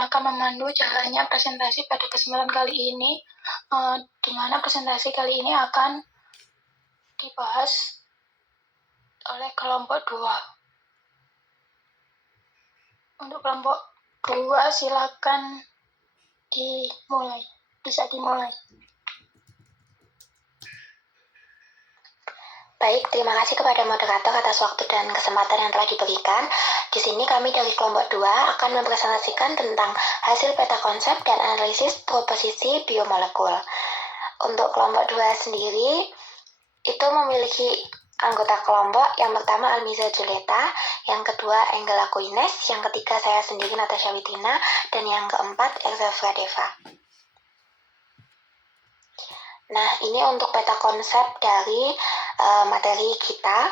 akan memandu jalannya presentasi pada kesempatan kali ini, di mana presentasi kali ini akan dibahas oleh kelompok 2. Untuk kelompok 2 silakan bisa dimulai. Baik, terima kasih kepada moderator atas waktu dan kesempatan yang telah diberikan. Di sini kami dari kelompok 2 akan mempresentasikan tentang hasil peta konsep dan analisis proposisi biomolekul. Untuk kelompok 2 sendiri, itu memiliki anggota kelompok yang pertama Almiza Julieta, yang kedua Enggel Aquines, yang ketiga saya sendiri Natasha Witina, dan yang keempat Elsa Fradeva. Nah, ini untuk peta konsep dari materi kita.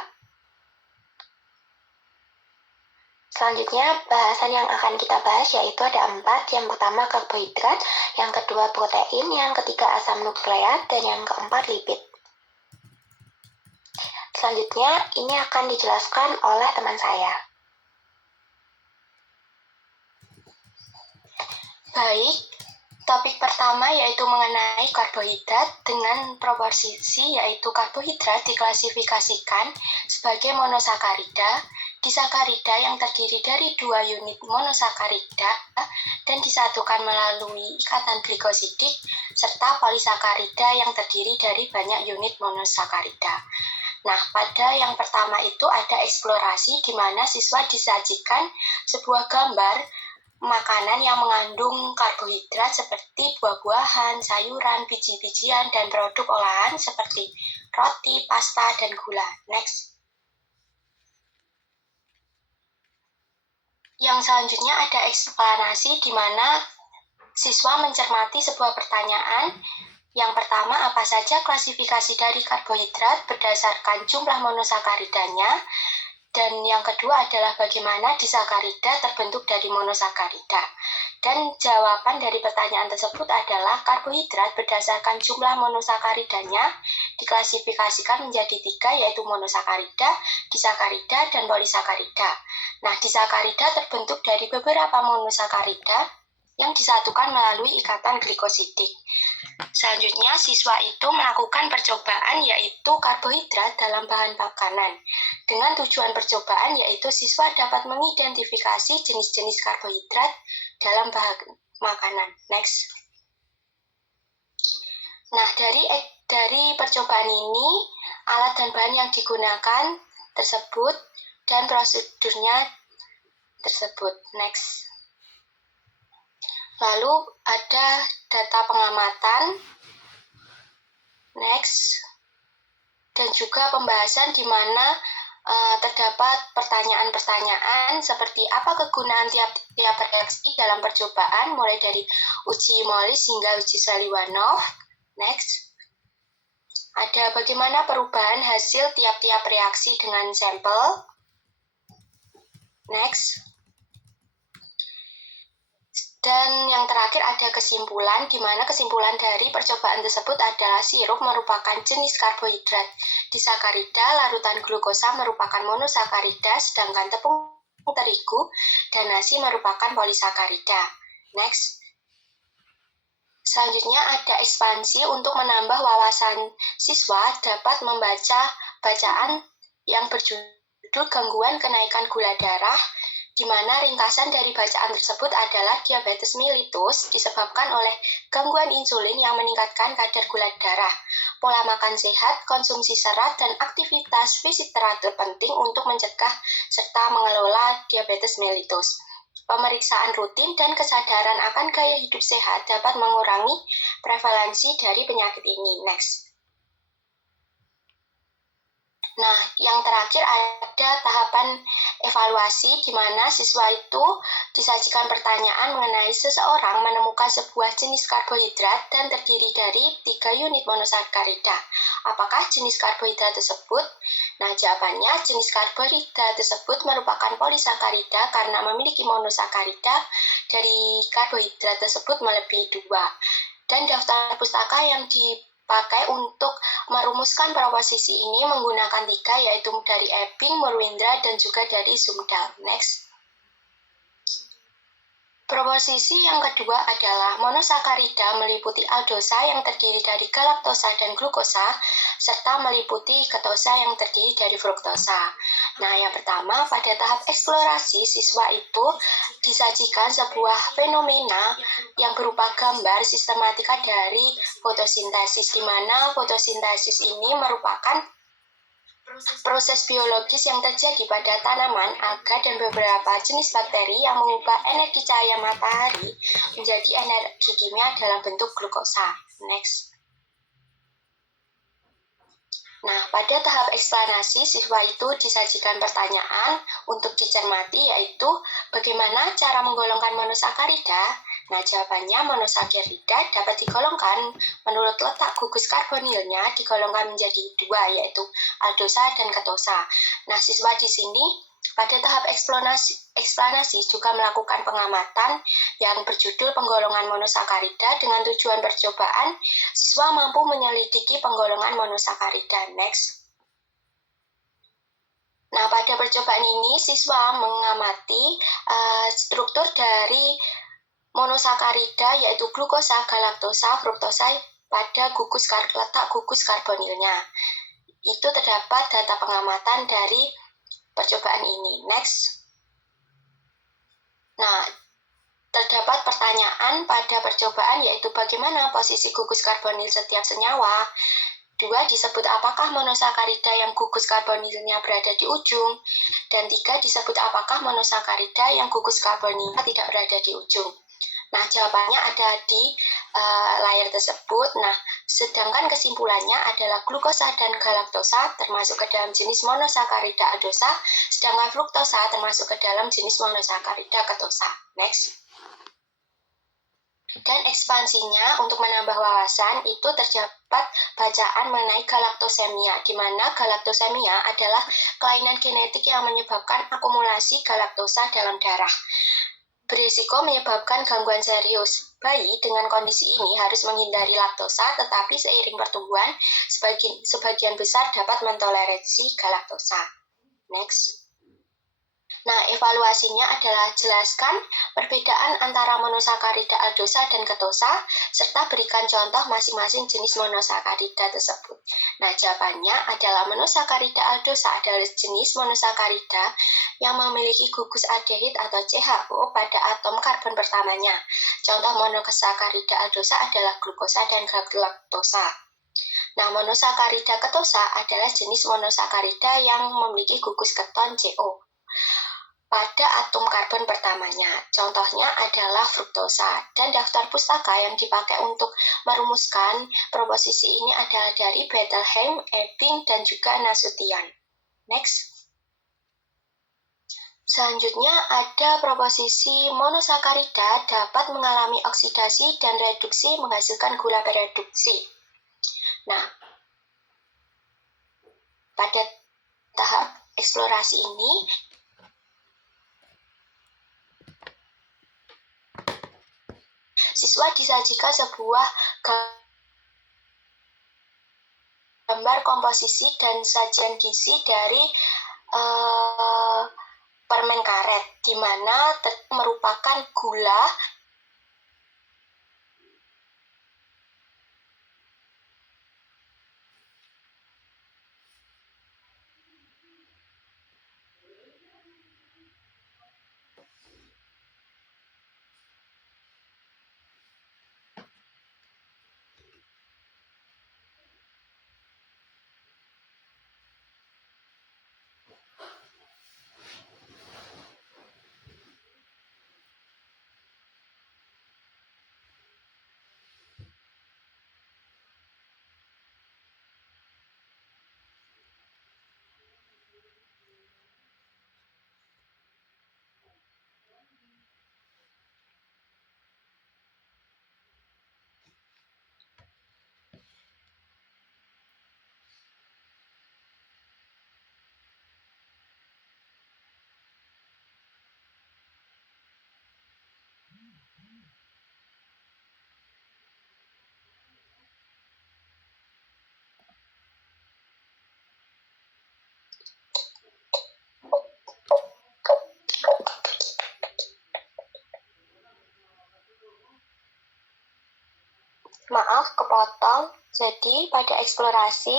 Selanjutnya, bahasan yang akan kita bahas yaitu ada 4. Yang pertama karbohidrat, yang kedua protein, yang ketiga asam nukleat, dan yang keempat lipid. Selanjutnya, ini akan dijelaskan oleh teman saya. Baik, topik pertama yaitu mengenai karbohidrat dengan proposisi yaitu karbohidrat diklasifikasikan sebagai monosakarida, disakarida yang terdiri dari 2 unit monosakarida dan disatukan melalui ikatan glikosidik, serta polisakarida yang terdiri dari banyak unit monosakarida. Nah, pada yang pertama itu ada eksplorasi di mana siswa disajikan sebuah gambar makanan yang mengandung karbohidrat seperti buah-buahan, sayuran, biji-bijian, dan produk olahan seperti roti, pasta, dan gula. Next. Yang selanjutnya ada eksplanasi di mana siswa mencermati sebuah pertanyaan. Yang pertama, apa saja klasifikasi dari karbohidrat berdasarkan jumlah monosakaridanya? Dan yang kedua adalah bagaimana disakarida terbentuk dari monosakarida. Dan jawaban dari pertanyaan tersebut adalah karbohidrat berdasarkan jumlah monosakaridanya diklasifikasikan menjadi 3, yaitu monosakarida, disakarida, dan polisakarida. Nah, disakarida terbentuk dari beberapa monosakarida yang disatukan melalui ikatan glikosidik. Selanjutnya, siswa itu melakukan percobaan yaitu karbohidrat dalam bahan makanan. Dengan tujuan percobaan yaitu siswa dapat mengidentifikasi jenis-jenis karbohidrat dalam bahan makanan. Next. Nah, dari percobaan ini, alat dan bahan yang digunakan tersebut dan prosedurnya tersebut. Next. Lalu ada data pengamatan, next, dan juga pembahasan di mana terdapat pertanyaan-pertanyaan seperti apa kegunaan tiap reaksi dalam percobaan, mulai dari uji Molis hingga uji Seliwanov. Next, ada bagaimana perubahan hasil tiap-tiap reaksi dengan sampel. Next. Dan yang terakhir ada kesimpulan, di mana kesimpulan dari percobaan tersebut adalah sirup merupakan jenis karbohidrat, disakarida, larutan glukosa merupakan monosakarida, sedangkan tepung terigu dan nasi merupakan polisakarida. Next. Selanjutnya ada ekspansi untuk menambah wawasan siswa dapat membaca bacaan yang berjudul gangguan kenaikan gula darah, di mana ringkasan dari bacaan tersebut adalah diabetes mellitus disebabkan oleh gangguan insulin yang meningkatkan kadar gula darah. Pola makan sehat, konsumsi serat, dan aktivitas fisik teratur penting untuk mencegah serta mengelola diabetes mellitus. Pemeriksaan rutin dan kesadaran akan gaya hidup sehat dapat mengurangi prevalensi dari penyakit ini. Next. Nah, yang terakhir ada tahapan evaluasi di mana siswa itu disajikan pertanyaan mengenai seseorang menemukan sebuah jenis karbohidrat dan terdiri dari 3 unit monosakarida. Apakah jenis karbohidrat tersebut? Nah, jawabannya jenis karbohidrat tersebut merupakan polisakarida karena memiliki monosakarida dari karbohidrat tersebut melebihi 2. Dan daftar pustaka yang dipakai untuk merumuskan proposisi ini menggunakan 3, yaitu dari Epping, Murwindra, dan juga dari Sumdal. Next. Proposisi yang kedua adalah monosakarida meliputi aldosa yang terdiri dari galaktosa dan glukosa, serta meliputi ketosa yang terdiri dari fruktosa. Nah, yang pertama, pada tahap eksplorasi, siswa itu disajikan sebuah fenomena yang berupa gambar sistematika dari fotosintesis, di mana fotosintesis ini merupakan proses biologis yang terjadi pada tanaman, alga, dan beberapa jenis bakteri yang mengubah energi cahaya matahari menjadi energi kimia dalam bentuk glukosa. Next. Nah, pada tahap eksplanasi, siswa itu disajikan pertanyaan untuk dicermati, yaitu bagaimana cara menggolongkan monosakarida. Nah, jawabannya monosakarida dapat digolongkan menurut letak gugus karbonilnya digolongkan menjadi dua, yaitu aldosa dan ketosa. Nah, siswa di sini pada tahap eksplanasi juga melakukan pengamatan yang berjudul penggolongan monosakarida dengan tujuan percobaan siswa mampu menyelidiki penggolongan monosakarida. Next. Nah, pada percobaan ini siswa mengamati struktur dari monosakarida yaitu glukosa, galaktosa, fruktosa pada letak gugus karbonilnya. Itu terdapat data pengamatan dari percobaan ini. Next. Nah, terdapat pertanyaan pada percobaan yaitu bagaimana posisi gugus karbonil setiap senyawa. 2. Disebut apakah monosakarida yang gugus karbonilnya berada di ujung. Dan 3. Disebut apakah monosakarida yang gugus karbonilnya tidak berada di ujung. Nah, jawabannya ada di layar tersebut. Nah, sedangkan kesimpulannya adalah glukosa dan galaktosa termasuk ke dalam jenis monosakarida aldosa, sedangkan fruktosa termasuk ke dalam jenis monosakarida ketosa. Next. Dan ekspansinya untuk menambah wawasan itu terdapat bacaan mengenai galaktosemia, di mana galaktosemia adalah kelainan genetik yang menyebabkan akumulasi galaktosa dalam darah. Berisiko menyebabkan gangguan serius. Bayi dengan kondisi ini harus menghindari laktosa, tetapi seiring pertumbuhan, sebagian besar dapat mentoleransi galaktosa. Next. Nah, evaluasinya adalah jelaskan perbedaan antara monosakarida aldosa dan ketosa, serta berikan contoh masing-masing jenis monosakarida tersebut. Nah, jawabannya adalah monosakarida aldosa adalah jenis monosakarida yang memiliki gugus aldehid atau CHO pada atom karbon pertamanya. Contoh monosakarida aldosa adalah glukosa dan galaktosa. Nah, monosakarida ketosa adalah jenis monosakarida yang memiliki gugus keton CO pada atom karbon pertamanya. Contohnya adalah fruktosa. Dan daftar pustaka yang dipakai untuk merumuskan proposisi ini adalah dari Bettelheim, Epping, dan juga Nasution. Next. Selanjutnya ada proposisi monosakarida dapat mengalami oksidasi dan reduksi menghasilkan gula bereduksi. Nah, pada tahap eksplorasi ini, siswa disajikan sebuah gambar komposisi dan sajian gizi dari permen karet, di mana merupakan gula kepotong. Jadi pada eksplorasi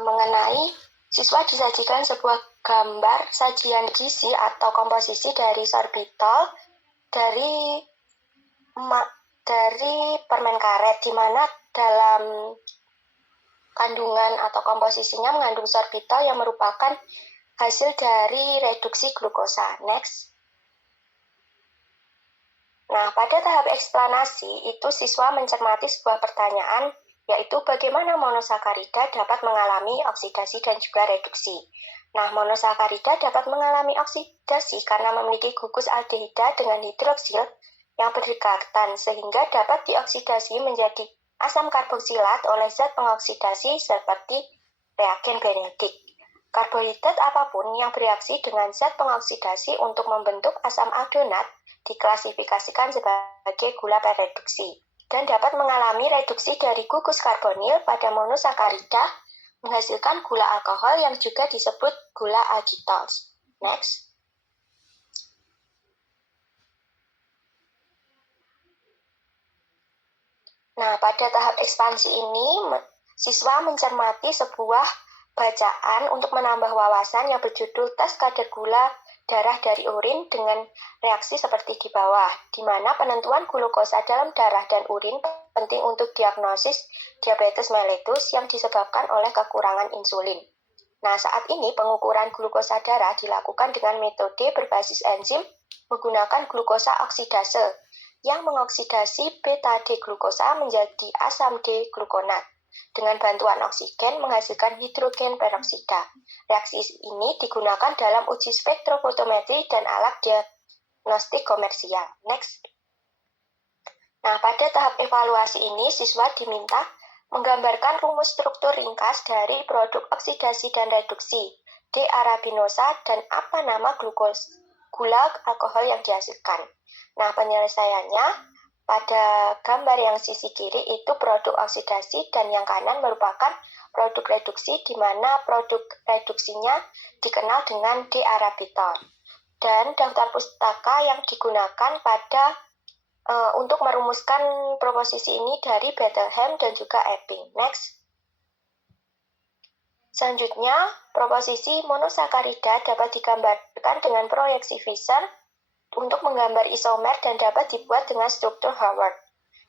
mengenai siswa disajikan sebuah gambar sajian gizi atau komposisi dari sorbitol dari permen karet, di mana dalam kandungan atau komposisinya mengandung sorbitol yang merupakan hasil dari reduksi glukosa. Next. Nah, pada tahap eksplanasi itu siswa mencermati sebuah pertanyaan, yaitu bagaimana monosakarida dapat mengalami oksidasi dan juga reduksi. Nah, monosakarida dapat mengalami oksidasi karena memiliki gugus aldehida dengan hidroksil yang berdekatan, sehingga dapat dioksidasi menjadi asam karboksilat oleh zat pengoksidasi seperti reagen Benedict. Karbohidrat apapun yang bereaksi dengan zat pengoksidasi untuk membentuk asam aldonat diklasifikasikan sebagai gula pereduksi dan dapat mengalami reduksi dari gugus karbonil pada monosakarida menghasilkan gula alkohol yang juga disebut gula alkitols. Next. Nah, pada tahap ekspansi ini, siswa mencermati sebuah bacaan untuk menambah wawasan yang berjudul tes kadar gula darah dari urin dengan reaksi seperti di bawah, di mana penentuan glukosa dalam darah dan urin penting untuk diagnosis diabetes mellitus yang disebabkan oleh kekurangan insulin. Nah, saat ini pengukuran glukosa darah dilakukan dengan metode berbasis enzim menggunakan glukosa oksidase yang mengoksidasi beta-D-glukosa menjadi asam D-glukonat. Dengan bantuan oksigen menghasilkan hidrogen peroksida. Reaksi ini digunakan dalam uji spektrofotometri dan alat diagnostik komersial. Next. Nah, pada tahap evaluasi ini, siswa diminta menggambarkan rumus struktur ringkas dari produk oksidasi dan reduksi, D-arabinosa, dan apa nama gula alkohol yang dihasilkan. Nah, penyelesaiannya pada gambar yang sisi kiri itu produk oksidasi dan yang kanan merupakan produk reduksi, di mana produk reduksinya dikenal dengan D-arabitol. Dan daftar pustaka yang digunakan untuk merumuskan proposisi ini dari Bettelheim dan juga Epping. Next. Selanjutnya, proposisi monosakarida dapat digambarkan dengan proyeksi Fischer untuk menggambar isomer dan dapat dibuat dengan struktur Howard.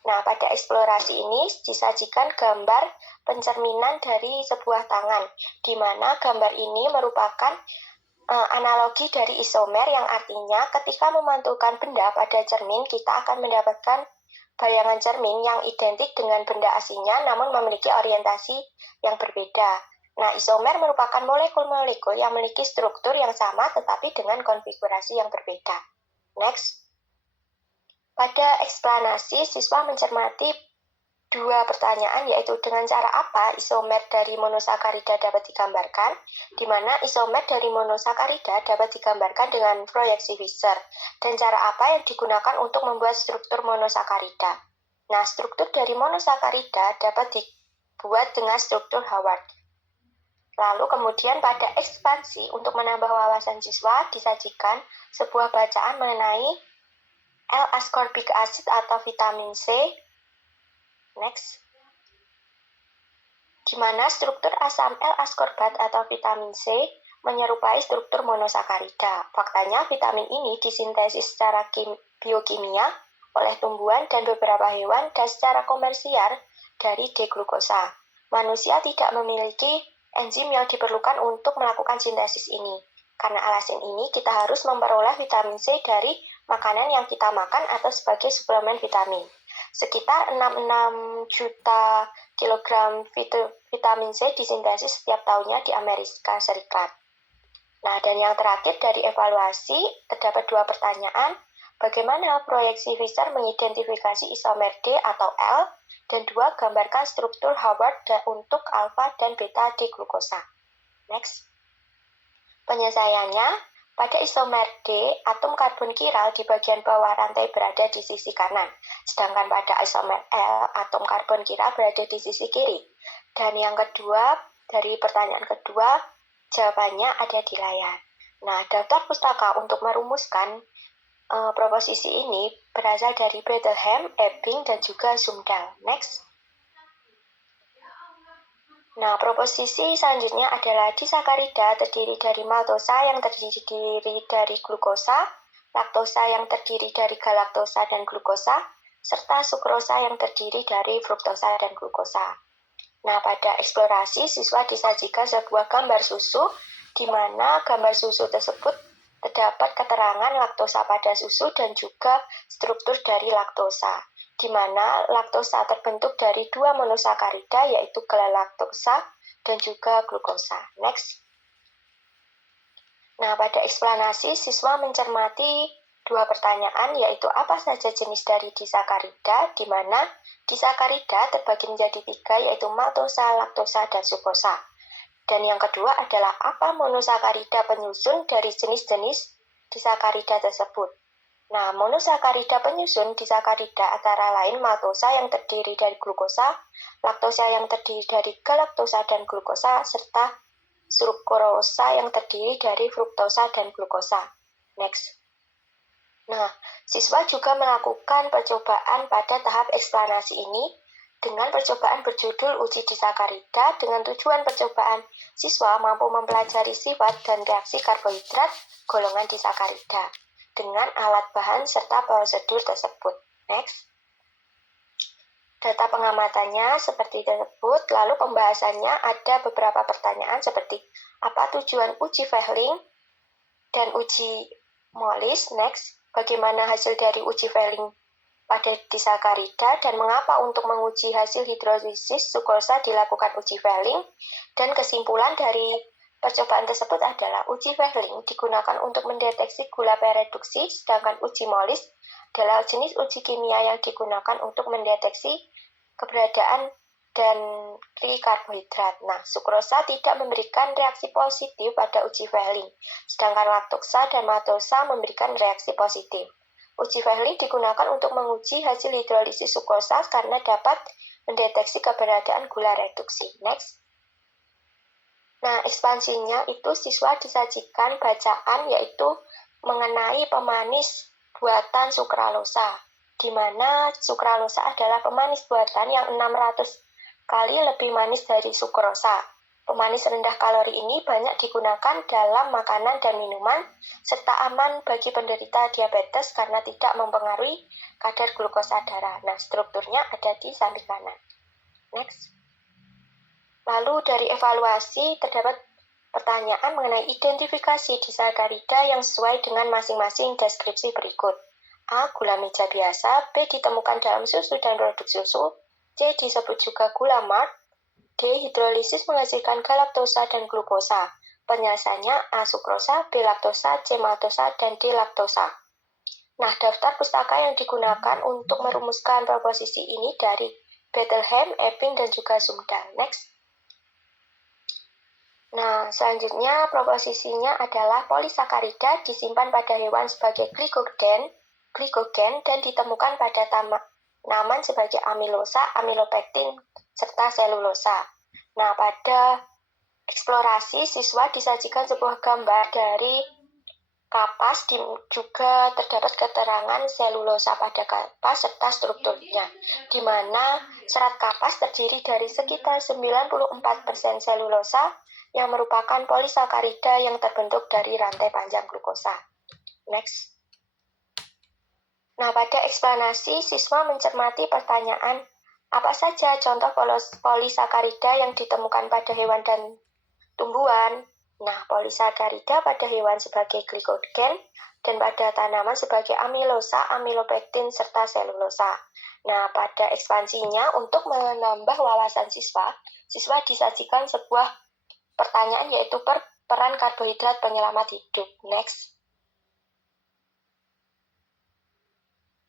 Nah, pada eksplorasi ini disajikan gambar pencerminan dari sebuah tangan, di mana gambar ini merupakan analogi dari isomer yang artinya ketika memantulkan benda pada cermin, kita akan mendapatkan bayangan cermin yang identik dengan benda aslinya namun memiliki orientasi yang berbeda. Nah, isomer merupakan molekul-molekul yang memiliki struktur yang sama tetapi dengan konfigurasi yang berbeda. Next. Pada eksplanasi, siswa mencermati dua pertanyaan, yaitu dengan cara apa isomer dari monosakarida dapat digambarkan, di mana isomer dari monosakarida dapat digambarkan dengan proyeksi Fischer, dan cara apa yang digunakan untuk membuat struktur monosakarida. Nah, struktur dari monosakarida dapat dibuat dengan struktur Howard. Lalu kemudian pada ekspansi untuk menambah wawasan siswa disajikan sebuah bacaan mengenai L-ascorbic acid atau vitamin C. Next. Di mana struktur asam L-ascorbat atau vitamin C menyerupai struktur monosakarida. Faktanya vitamin ini disintesis secara biokimia oleh tumbuhan dan beberapa hewan dan secara komersial dari D-glukosa. Manusia tidak memiliki enzim yang diperlukan untuk melakukan sintesis ini. Karena alasan ini, kita harus memperoleh vitamin C dari makanan yang kita makan atau sebagai suplemen vitamin. Sekitar 66 juta kilogram vitamin C disintesis setiap tahunnya di Amerika Serikat. Nah, dan yang terakhir dari evaluasi, terdapat dua pertanyaan. Bagaimana proyeksi Fischer mengidentifikasi isomer D atau L? Dan dua, gambarkan struktur Howard untuk alfa dan beta D-glukosa. Next. Penyelesaiannya, pada isomer D, atom karbon kiral di bagian bawah rantai berada di sisi kanan, sedangkan pada isomer L, atom karbon kiral berada di sisi kiri. Dan yang kedua, dari pertanyaan kedua, jawabannya ada di layar. Nah, daftar pustaka untuk merumuskan Proposisi ini berasal dari Bethlehem, Epping, dan juga Zumthal. Next. Nah, proposisi selanjutnya adalah disakarida terdiri dari maltosa yang terdiri dari glukosa, laktosa yang terdiri dari galaktosa dan glukosa, serta sukrosa yang terdiri dari fruktosa dan glukosa. Nah, pada eksplorasi, siswa disajikan sebuah gambar susu, di mana gambar susu tersebut terdapat keterangan laktosa pada susu dan juga struktur dari laktosa, di mana laktosa terbentuk dari dua monosakarida, yaitu galaktosa dan juga glukosa. Next. Nah, pada eksplanasi, siswa mencermati dua pertanyaan, yaitu apa saja jenis dari disakarida, di mana disakarida terbagi menjadi tiga, yaitu maltosa, laktosa, dan sukrosa. Dan yang kedua adalah apa monosakarida penyusun dari jenis-jenis disakarida tersebut. Nah, monosakarida penyusun disakarida antara lain maltosa yang terdiri dari glukosa, laktosa yang terdiri dari galaktosa dan glukosa, serta sukrosa yang terdiri dari fruktosa dan glukosa. Next. Nah, siswa juga melakukan percobaan pada tahap eksplanasi ini dengan percobaan berjudul uji disakarida. Dengan tujuan percobaan, siswa mampu mempelajari sifat dan reaksi karbohidrat golongan disakarida dengan alat bahan serta prosedur tersebut. Next. Data pengamatannya seperti tersebut, lalu pembahasannya ada beberapa pertanyaan seperti apa tujuan uji Fehling dan uji Mollis. Next, bagaimana hasil dari uji Fehling pada disakarida dan mengapa untuk menguji hasil hidrolisis sukrosa dilakukan uji Fehling, dan kesimpulan dari percobaan tersebut adalah uji Fehling digunakan untuk mendeteksi gula pereduksi, sedangkan uji Mollis adalah jenis uji kimia yang digunakan untuk mendeteksi keberadaan dan karbohidrat. Nah, sukrosa tidak memberikan reaksi positif pada uji Fehling, sedangkan laktosa dan maltosa memberikan reaksi positif. Uji Fehling digunakan untuk menguji hasil hidrolisis sukrosa karena dapat mendeteksi keberadaan gula reduksi. Next. Nah, ekspansinya itu siswa disajikan bacaan yaitu mengenai pemanis buatan sukralosa, di mana sukralosa adalah pemanis buatan yang 600 kali lebih manis dari sukrosa. Pemanis rendah kalori ini banyak digunakan dalam makanan dan minuman, serta aman bagi penderita diabetes karena tidak mempengaruhi kadar glukosa darah. Nah, strukturnya ada di samping kanan. Next. Lalu dari evaluasi terdapat pertanyaan mengenai identifikasi disakarida yang sesuai dengan masing-masing deskripsi berikut. A. Gula meja biasa. B. Ditemukan dalam susu dan produk susu. C. Disebut juga gula malt. D. Hidrolisis menghasilkan galaktosa dan glukosa. Penyelesaiannya A. Sukrosa, B. Laktosa, C. Maltosa, dan D. Laktosa. Nah, daftar pustaka yang digunakan untuk merumuskan proposisi ini dari Bethlehem, Epping, dan juga Zumthal. Next. Nah, selanjutnya proposisinya adalah polisakarida disimpan pada hewan sebagai glikogen dan ditemukan pada tanaman sebagai amilosa, amilopektin, serta selulosa. Nah, pada eksplorasi, siswa disajikan sebuah gambar dari kapas, juga terdapat keterangan selulosa pada kapas serta strukturnya, di mana serat kapas terdiri dari sekitar 94% selulosa, yang merupakan polisakarida yang terbentuk dari rantai panjang glukosa. Next. Nah, pada eksplanasi, siswa mencermati pertanyaan, apa saja contoh polisakarida yang ditemukan pada hewan dan tumbuhan? Nah, polisakarida pada hewan sebagai glikogen dan pada tanaman sebagai amilosa, amilopektin, serta selulosa. Nah, pada ekspansinya, untuk menambah wawasan siswa disajikan sebuah pertanyaan yaitu peran karbohidrat penyelamat hidup. Next.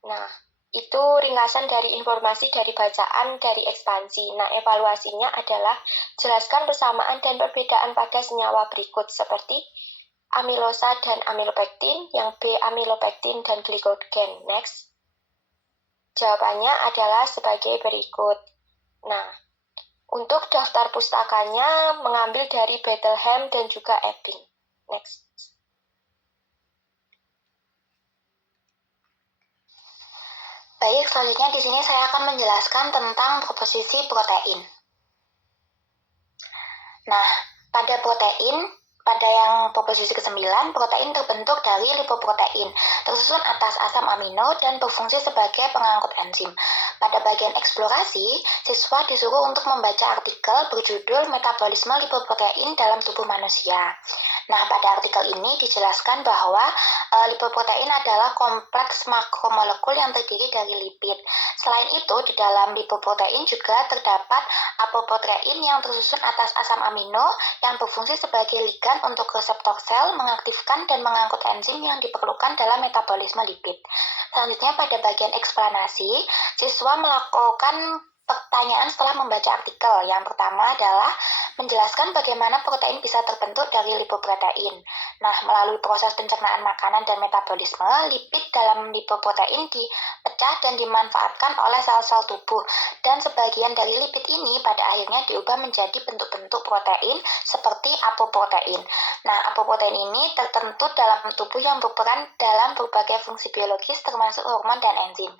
Nah, itu ringkasan dari informasi dari bacaan dari ekspansi. Nah, evaluasinya adalah jelaskan persamaan dan perbedaan pada senyawa berikut seperti amilosa dan amilopektin, yang B amilopektin dan glikogen. Next. Jawabannya adalah sebagai berikut. Nah, untuk daftar pustakanya mengambil dari Bethlehem dan juga Epping. Next. Baik, selanjutnya di sini saya akan menjelaskan tentang proposisi protein. Nah, pada yang proposisi ke-9, protein terbentuk dari lipoprotein, tersusun atas asam amino dan berfungsi sebagai pengangkut enzim. Pada bagian eksplorasi, siswa disuruh untuk membaca artikel berjudul Metabolisme Lipoprotein dalam Tubuh Manusia. Nah, pada artikel ini dijelaskan bahwa lipoprotein adalah kompleks makromolekul yang terdiri dari lipid. Selain itu, di dalam lipoprotein juga terdapat apoprotein yang tersusun atas asam amino yang berfungsi sebagai ligan untuk reseptor sel, mengaktifkan dan mengangkut enzim yang diperlukan dalam metabolisme lipid. Selanjutnya pada bagian eksplanasi, siswa melakukan pertanyaan setelah membaca artikel. Yang pertama adalah menjelaskan bagaimana protein bisa terbentuk dari lipoprotein. Nah, melalui proses pencernaan makanan dan metabolisme, lipid dalam lipoprotein dipecah dan dimanfaatkan oleh sel-sel tubuh. Dan sebagian dari lipid ini pada akhirnya diubah menjadi bentuk-bentuk protein seperti apoprotein. Nah, apoprotein ini tertentu dalam tubuh yang berperan dalam berbagai fungsi biologis termasuk hormon dan enzim.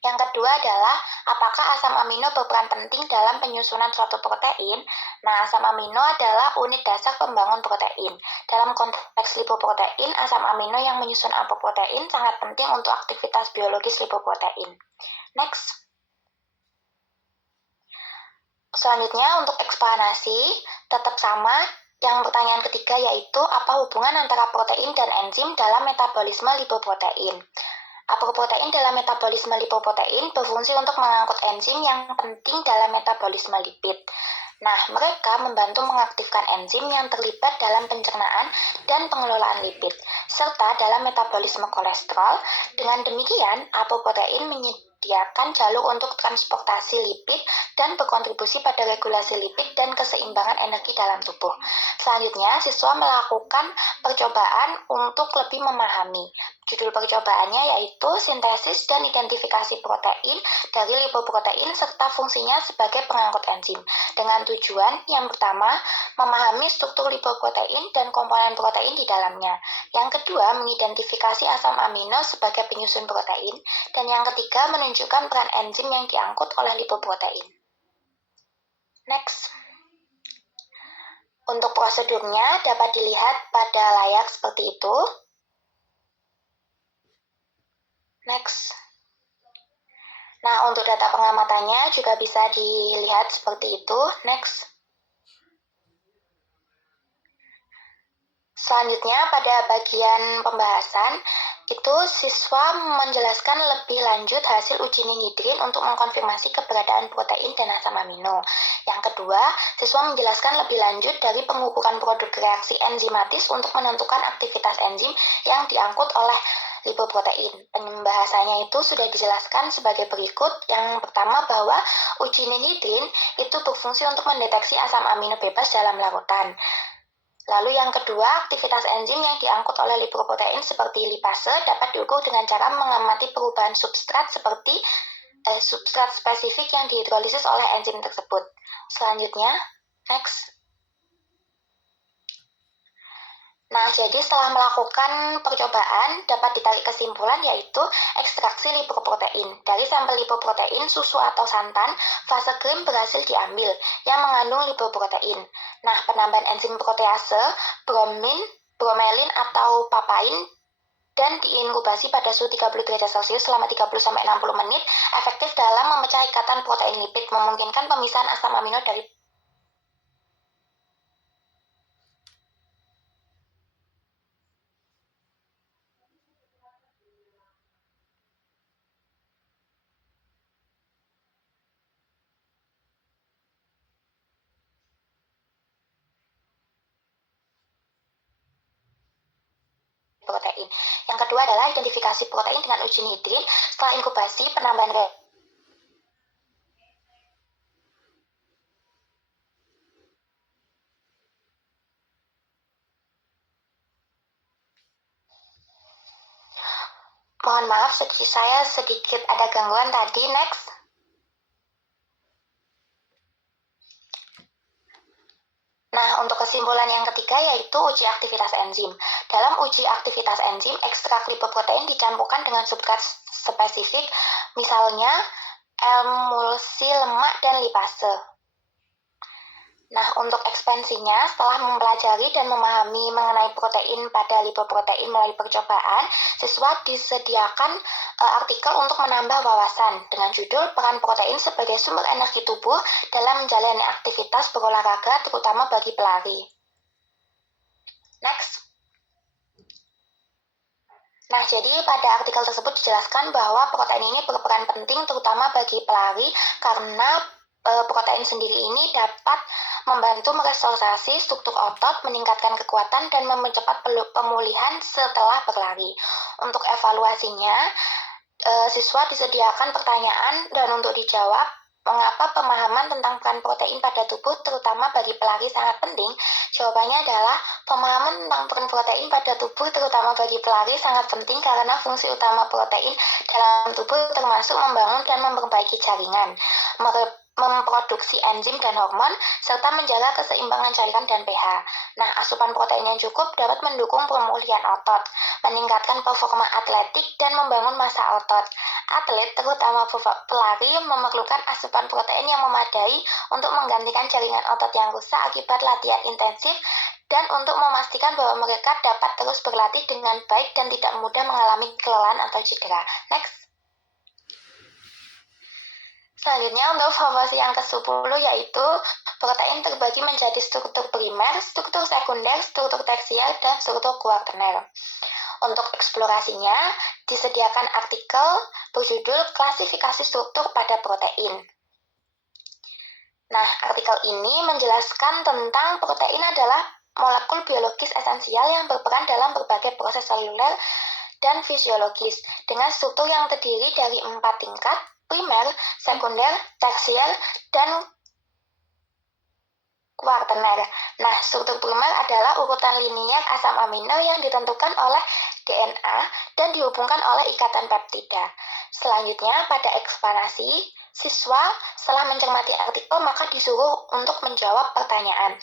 Yang kedua adalah, apakah asam amino berperan penting dalam penyusunan suatu protein? Nah, asam amino adalah unit dasar pembangun protein. Dalam konteks lipoprotein, asam amino yang menyusun apoprotein sangat penting untuk aktivitas biologis lipoprotein. Next. Selanjutnya untuk eksplanasi, tetap sama. Yang pertanyaan ketiga yaitu, apa hubungan antara protein dan enzim dalam metabolisme lipoprotein? Apoprotein dalam metabolisme lipoprotein berfungsi untuk mengangkut enzim yang penting dalam metabolisme lipid. Nah, mereka membantu mengaktifkan enzim yang terlibat dalam pencernaan dan pengelolaan lipid, serta dalam metabolisme kolesterol. Dengan demikian, apoprotein menyediakan jalur untuk transportasi lipid dan berkontribusi pada regulasi lipid dan keseimbangan energi dalam tubuh. Selanjutnya, siswa melakukan percobaan untuk lebih memahami. Judul percobaannya yaitu sintesis dan identifikasi protein dari lipoprotein serta fungsinya sebagai pengangkut enzim. Dengan tujuan yang pertama, memahami struktur lipoprotein dan komponen protein di dalamnya. Yang kedua, mengidentifikasi asam amino sebagai penyusun protein. Dan yang ketiga, menunjukkan peran enzim yang diangkut oleh lipoprotein. Next. Untuk prosedurnya dapat dilihat pada layar seperti itu. Next. Nah, untuk data pengamatannya juga bisa dilihat seperti itu. Next. Selanjutnya, pada bagian pembahasan, itu siswa menjelaskan lebih lanjut hasil uji ninhidrin untuk mengkonfirmasi keberadaan protein dan asam amino. Yang kedua, siswa menjelaskan lebih lanjut dari pengukuran produk reaksi enzimatis untuk menentukan aktivitas enzim yang diangkut oleh lipoprotein. Pembahasannya itu sudah dijelaskan sebagai berikut. Yang pertama, bahwa uji ninhidrin itu berfungsi untuk mendeteksi asam amino bebas dalam larutan. Lalu yang kedua, aktivitas enzim yang diangkut oleh lipoprotein seperti lipase dapat diukur dengan cara mengamati perubahan substrat seperti substrat spesifik yang dihidrolisis oleh enzim tersebut. Selanjutnya, next. Nah, jadi setelah melakukan percobaan, dapat ditarik kesimpulan yaitu ekstraksi lipoprotein. Dari sampel lipoprotein, susu atau santan, fase krim berhasil diambil yang mengandung lipoprotein. Nah, penambahan enzim protease, bromelin atau papain dan diinkubasi pada suhu 30 derajat Celcius selama 30-60 menit efektif dalam memecah ikatan protein lipid, memungkinkan pemisahan asam amino dari protein. Yang kedua adalah identifikasi protein dengan uji ninhidrin. Setelah inkubasi, penambahan mohon maaf, saya sedikit ada gangguan tadi. Next. Nah, untuk kesimpulan yang ketiga yaitu uji aktivitas enzim. Dalam uji aktivitas enzim, ekstrak lipoprotein dicampurkan dengan substrat spesifik misalnya emulsi lemak dan lipase. Nah, untuk ekspansinya, setelah mempelajari dan memahami mengenai protein pada lipoprotein melalui percobaan, siswa disediakan artikel untuk menambah wawasan dengan judul Peran Protein sebagai Sumber Energi Tubuh dalam Menjalani Aktivitas Berolahraga, terutama bagi pelari. Next. Nah, jadi pada artikel tersebut dijelaskan bahwa protein ini berperan penting terutama bagi pelari karena protein sendiri ini dapat membantu merestorasi struktur otot, meningkatkan kekuatan, dan mempercepat pemulihan setelah berlari. Untuk evaluasinya, siswa disediakan pertanyaan dan untuk dijawab, mengapa pemahaman tentang peran protein pada tubuh, terutama bagi pelari, sangat penting? Jawabannya adalah, pemahaman tentang peran protein pada tubuh, terutama bagi pelari, sangat penting karena fungsi utama protein dalam tubuh termasuk membangun dan memperbaiki jaringan, memproduksi enzim dan hormon, serta menjaga keseimbangan cairan dan pH. Nah, asupan protein yang cukup dapat mendukung pemulihan otot, meningkatkan performa atletik, dan membangun massa otot. Atlet, terutama pelari, memerlukan asupan protein yang memadai untuk menggantikan jaringan otot yang rusak akibat latihan intensif dan untuk memastikan bahwa mereka dapat terus berlatih dengan baik dan tidak mudah mengalami kelelahan atau cedera. Next. Selanjutnya, untuk fungsi yang ke-10 yaitu protein terbagi menjadi struktur primer, struktur sekunder, struktur tersier, dan struktur kuartener. Untuk eksplorasinya, disediakan artikel berjudul Klasifikasi Struktur pada Protein. Nah, artikel ini menjelaskan tentang protein adalah molekul biologis esensial yang berperan dalam berbagai proses seluler dan fisiologis, dengan struktur yang terdiri dari 4 tingkat, primer, sekunder, tersier, dan kuartener. Nah, struktur primer adalah urutan linier asam amino yang ditentukan oleh DNA dan dihubungkan oleh ikatan peptida. Selanjutnya, pada eksplanasi, siswa setelah mencermati artikel maka disuruh untuk menjawab pertanyaan.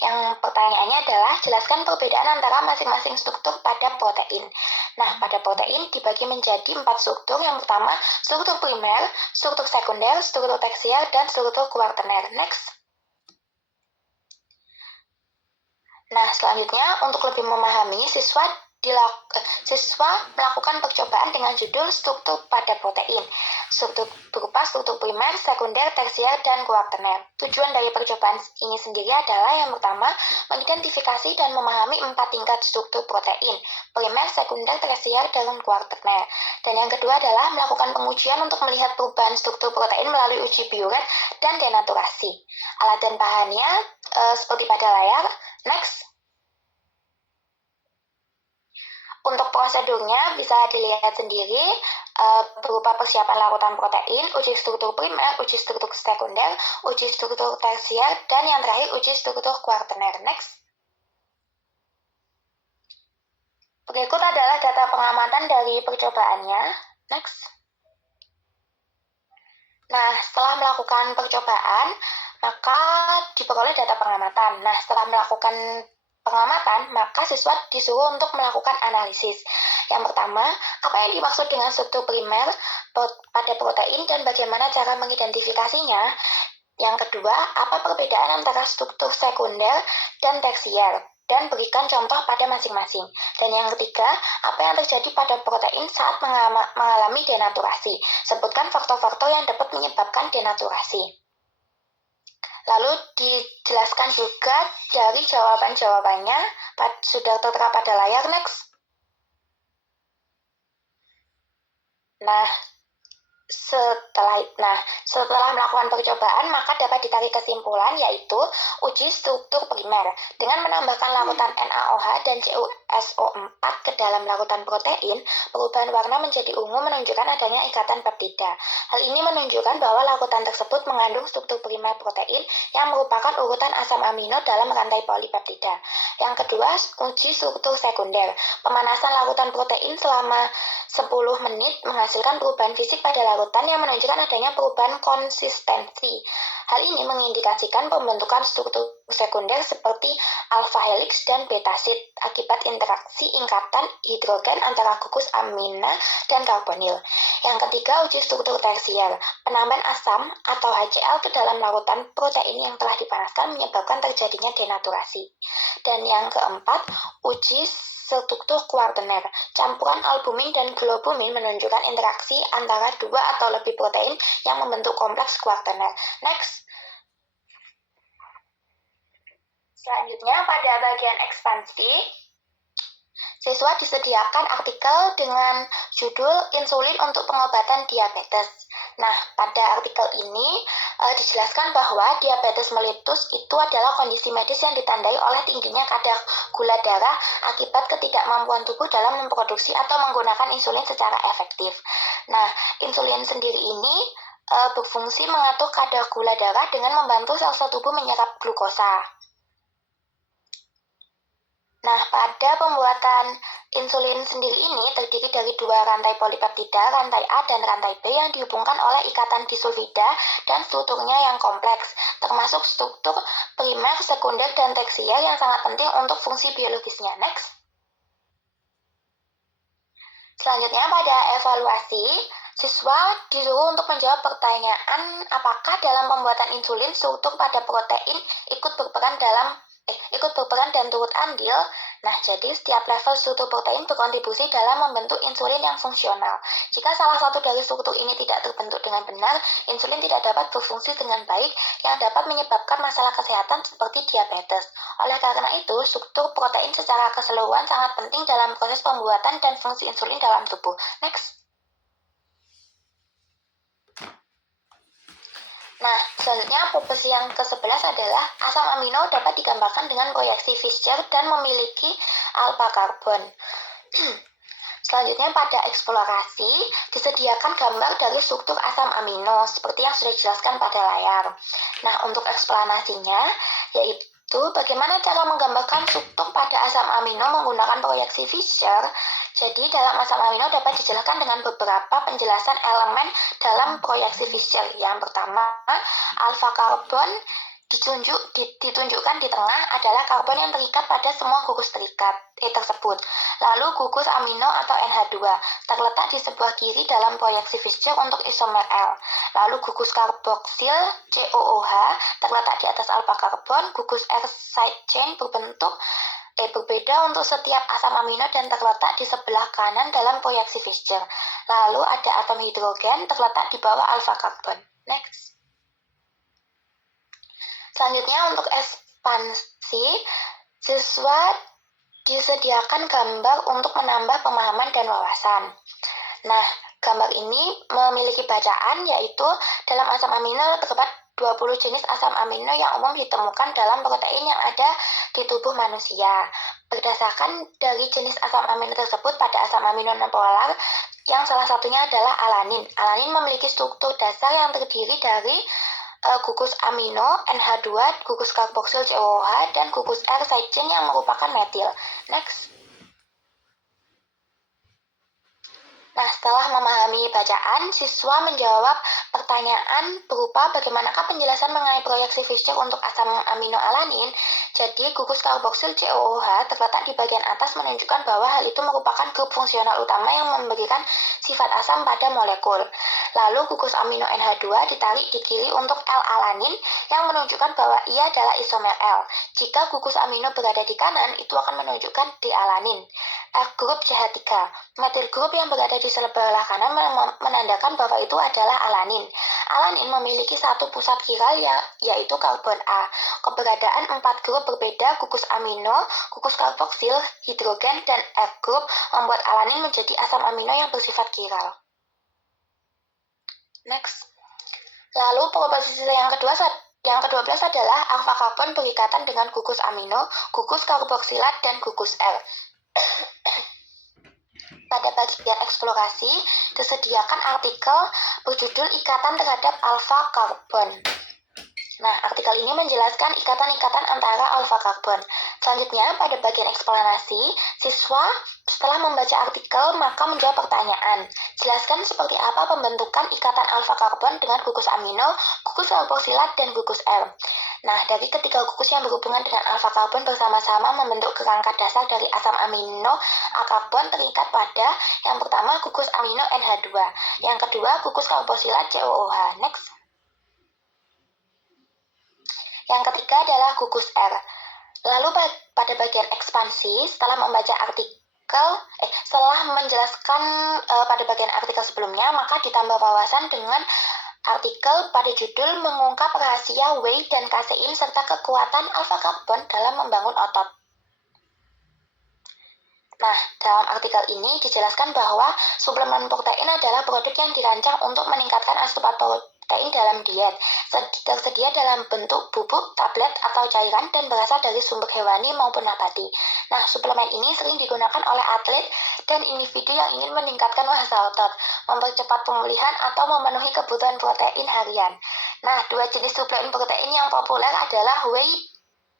Yang pertanyaannya adalah, jelaskan perbedaan antara masing-masing struktur pada protein. Nah, pada protein dibagi menjadi 4 struktur. Yang pertama, struktur primer, struktur sekunder, struktur tersier, dan struktur kuartener. Next. Nah, selanjutnya, untuk lebih memahami, siswa melakukan percobaan dengan judul struktur pada protein. Struktur berupa struktur primer, sekunder, tersier, dan kuartener. Tujuan dari percobaan ini sendiri adalah yang pertama, mengidentifikasi dan memahami 4 tingkat struktur protein, primer, sekunder, tersier, dan kuartener. Dan yang kedua adalah melakukan pengujian untuk melihat perubahan struktur protein melalui uji Biuret dan denaturasi. Alat dan bahannya seperti pada layar. Next. Untuk prosedurnya bisa dilihat sendiri berupa persiapan larutan protein, uji struktur primer, uji struktur sekunder, uji struktur tersier, dan yang terakhir uji struktur kuartener. Next. Berikut adalah data pengamatan dari percobaannya. Next. Nah, setelah melakukan percobaan, maka diperoleh data pengamatan. Nah, setelah melakukan pengamatan, maka siswa disuruh untuk melakukan analisis. Yang pertama, apa yang dimaksud dengan struktur primer pada protein dan bagaimana cara mengidentifikasinya? Yang kedua, apa perbedaan antara struktur sekunder dan tersier? Dan berikan contoh pada masing-masing. Dan yang ketiga, apa yang terjadi pada protein saat mengalami denaturasi? Sebutkan faktor-faktor yang dapat menyebabkan denaturasi. Lalu dijelaskan juga dari jawaban-jawabannya, sudah tertera pada layar. Next. Nah, setelah melakukan percobaan, maka dapat ditarik kesimpulan yaitu uji struktur primer. Dengan menambahkan larutan NaOH dan CuSO4 ke dalam larutan protein, perubahan warna menjadi ungu menunjukkan adanya ikatan peptida. Hal ini menunjukkan bahwa larutan tersebut mengandung struktur primer protein yang merupakan urutan asam amino dalam rantai polipeptida. Yang kedua, uji struktur sekunder. Pemanasan larutan protein selama 10 menit menghasilkan perubahan fisik pada larutan larutan yang menunjukkan adanya perubahan konsistensi. Hal ini mengindikasikan pembentukan struktur sekunder seperti alpha helix dan beta sheet akibat interaksi ikatan hidrogen antara gugus amina dan karbonil. Yang ketiga, uji struktur tersier. Penambahan asam atau HCl ke dalam larutan protein yang telah dipanaskan menyebabkan terjadinya denaturasi. Dan yang keempat, uji struktur kuartener. Campuran albumin dan globumin menunjukkan interaksi antara dua atau lebih protein yang membentuk kompleks kuartener. Next. Selanjutnya, pada bagian ekspansi, siswa disediakan artikel dengan judul Insulin untuk Pengobatan Diabetes. Nah, pada artikel ini dijelaskan bahwa diabetes mellitus itu adalah kondisi medis yang ditandai oleh tingginya kadar gula darah akibat ketidakmampuan tubuh dalam memproduksi atau menggunakan insulin secara efektif. Nah, insulin sendiri ini berfungsi mengatur kadar gula darah dengan membantu sel-sel tubuh menyerap glukosa. Nah, pada pembuatan insulin sendiri ini terdiri dari dua rantai polipeptida, rantai A dan rantai B yang dihubungkan oleh ikatan disulfida dan strukturnya yang kompleks, termasuk struktur primer, sekunder, dan tersier yang sangat penting untuk fungsi biologisnya. Next. Selanjutnya, pada evaluasi, siswa disuruh untuk menjawab pertanyaan apakah dalam pembuatan insulin struktur pada protein ikut berperan dan turut andil. Nah, jadi setiap level struktur protein berkontribusi dalam membentuk insulin yang fungsional. Jika salah satu dari struktur ini tidak terbentuk dengan benar, insulin tidak dapat berfungsi dengan baik yang dapat menyebabkan masalah kesehatan seperti diabetes. Oleh karena itu, struktur protein secara keseluruhan sangat penting dalam proses pembuatan dan fungsi insulin dalam tubuh. Next. Nah, selanjutnya proporsi yang ke-11 adalah asam amino dapat digambarkan dengan proyeksi Fischer dan memiliki alpha karbon. Selanjutnya pada eksplorasi disediakan gambar dari struktur asam amino seperti yang sudah dijelaskan pada layar. Nah, untuk eksplanasinya yaitu bagaimana cara menggambarkan struktur pada asam amino menggunakan proyeksi Fischer. Jadi dalam asam amino dapat dijelaskan dengan beberapa penjelasan elemen dalam proyeksi Fischer. Yang pertama, alpha karbon ditunjukkan di tengah adalah karbon yang terikat pada semua gugus tersebut. Lalu gugus amino atau NH2 terletak di sebelah kiri dalam proyeksi Fischer untuk isomer L. Lalu gugus karboksil COOH terletak di atas alpha karbon. Gugus R side chain berbeda untuk setiap asam amino dan terletak di sebelah kanan dalam proyeksi Fischer. Lalu ada atom hidrogen terletak di bawah alpha karbon. Next. Selanjutnya untuk ekspansi, siswa disediakan gambar untuk menambah pemahaman dan wawasan. Nah, gambar ini memiliki bacaan yaitu dalam asam amino terdapat 20 jenis asam amino yang umum ditemukan dalam protein yang ada di tubuh manusia. Berdasarkan dari jenis asam amino tersebut pada asam amino non-polar yang salah satunya adalah alanin. Alanin memiliki struktur dasar yang terdiri dari gugus amino NH2, gugus karboksil COOH, dan gugus R side chain yang merupakan metil. Next. Nah, setelah memahami bacaan, siswa menjawab pertanyaan berupa bagaimanakah penjelasan mengenai proyeksi Fischer untuk asam amino alanin. Jadi, gugus karboksil COOH terletak di bagian atas menunjukkan bahwa hal itu merupakan grup fungsional utama yang memberikan sifat asam pada molekul. Lalu, gugus amino NH2 ditarik di kiri untuk L-alanin yang menunjukkan bahwa ia adalah isomer L. Jika gugus amino berada di kanan, itu akan menunjukkan D-alanin. R-grup CH3. Metil grup yang berada di sebelah kanan menandakan bahwa itu adalah alanin. Alanin memiliki satu pusat kiral yaitu karbon A. Keberadaan 4 grup berbeda gugus amino, gugus karboksil, hidrogen, dan R-grup membuat alanin menjadi asam amino yang bersifat kiral. Next. Lalu proposisi yang ke-12 adalah alpha karbon berikatan dengan gugus amino, gugus karboksilat, dan gugus R. Pada bagian eksplorasi, disediakan artikel berjudul Ikatan terhadap alpha karbon. Nah, artikel ini menjelaskan ikatan-ikatan antara alpha karbon. Selanjutnya, pada bagian eksplanasi, siswa setelah membaca artikel maka menjawab pertanyaan. Jelaskan seperti apa pembentukan ikatan alfa karbon dengan gugus amino, gugus karboksilat, dan gugus R. Nah, dari ketiga gugus yang berhubungan dengan alfa karbon bersama-sama membentuk kerangka dasar dari asam amino A karbon terikat pada yang pertama gugus amino NH2, yang kedua gugus karboksilat COOH. Next. Yang ketiga adalah gugus R. Lalu pada bagian ekspansi, setelah menjelaskan pada bagian artikel sebelumnya, maka ditambah wawasan dengan artikel pada judul mengungkap rahasia whey dan kasein serta kekuatan alfa karbon dalam membangun otot. Nah, dalam artikel ini dijelaskan bahwa suplemen protein adalah produk yang dirancang untuk meningkatkan asupan protein dalam diet, tersedia dalam bentuk bubuk, tablet, atau cairan, dan berasal dari sumber hewani maupun nabati. Nah, suplemen ini sering digunakan oleh atlet dan individu yang ingin meningkatkan massa otot, mempercepat pemulihan, atau memenuhi kebutuhan protein harian. Nah, dua jenis suplemen protein yang populer adalah whey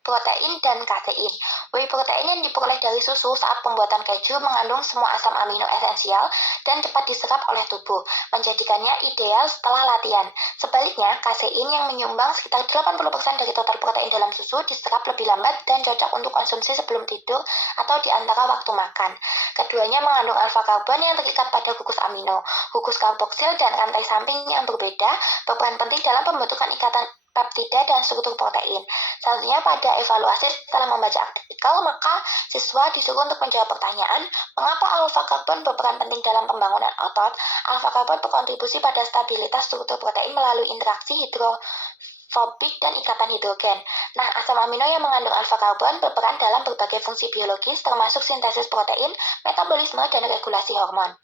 protein dan kasein. Whey protein yang diperoleh dari susu saat pembuatan keju mengandung semua asam amino esensial dan cepat diserap oleh tubuh, menjadikannya ideal setelah latihan. Sebaliknya, kasein yang menyumbang sekitar 80% dari total protein dalam susu diserap lebih lambat dan cocok untuk konsumsi sebelum tidur atau di antara waktu makan. Keduanya mengandung alfa karbon yang terikat pada gugus amino. Gugus karboksil dan rantai samping yang berbeda berperan penting dalam pembentukan ikatan peptida dan struktur protein. Selanjutnya, pada evaluasi setelah membaca artikel, maka siswa disuruh untuk menjawab pertanyaan, mengapa alfa karbon berperan penting dalam pembangunan otot? Alfa karbon berkontribusi pada stabilitas struktur protein melalui interaksi hidrofobik dan ikatan hidrogen. Nah, asam amino yang mengandung alfa karbon berperan dalam berbagai fungsi biologis, termasuk sintesis protein, metabolisme, dan regulasi hormon.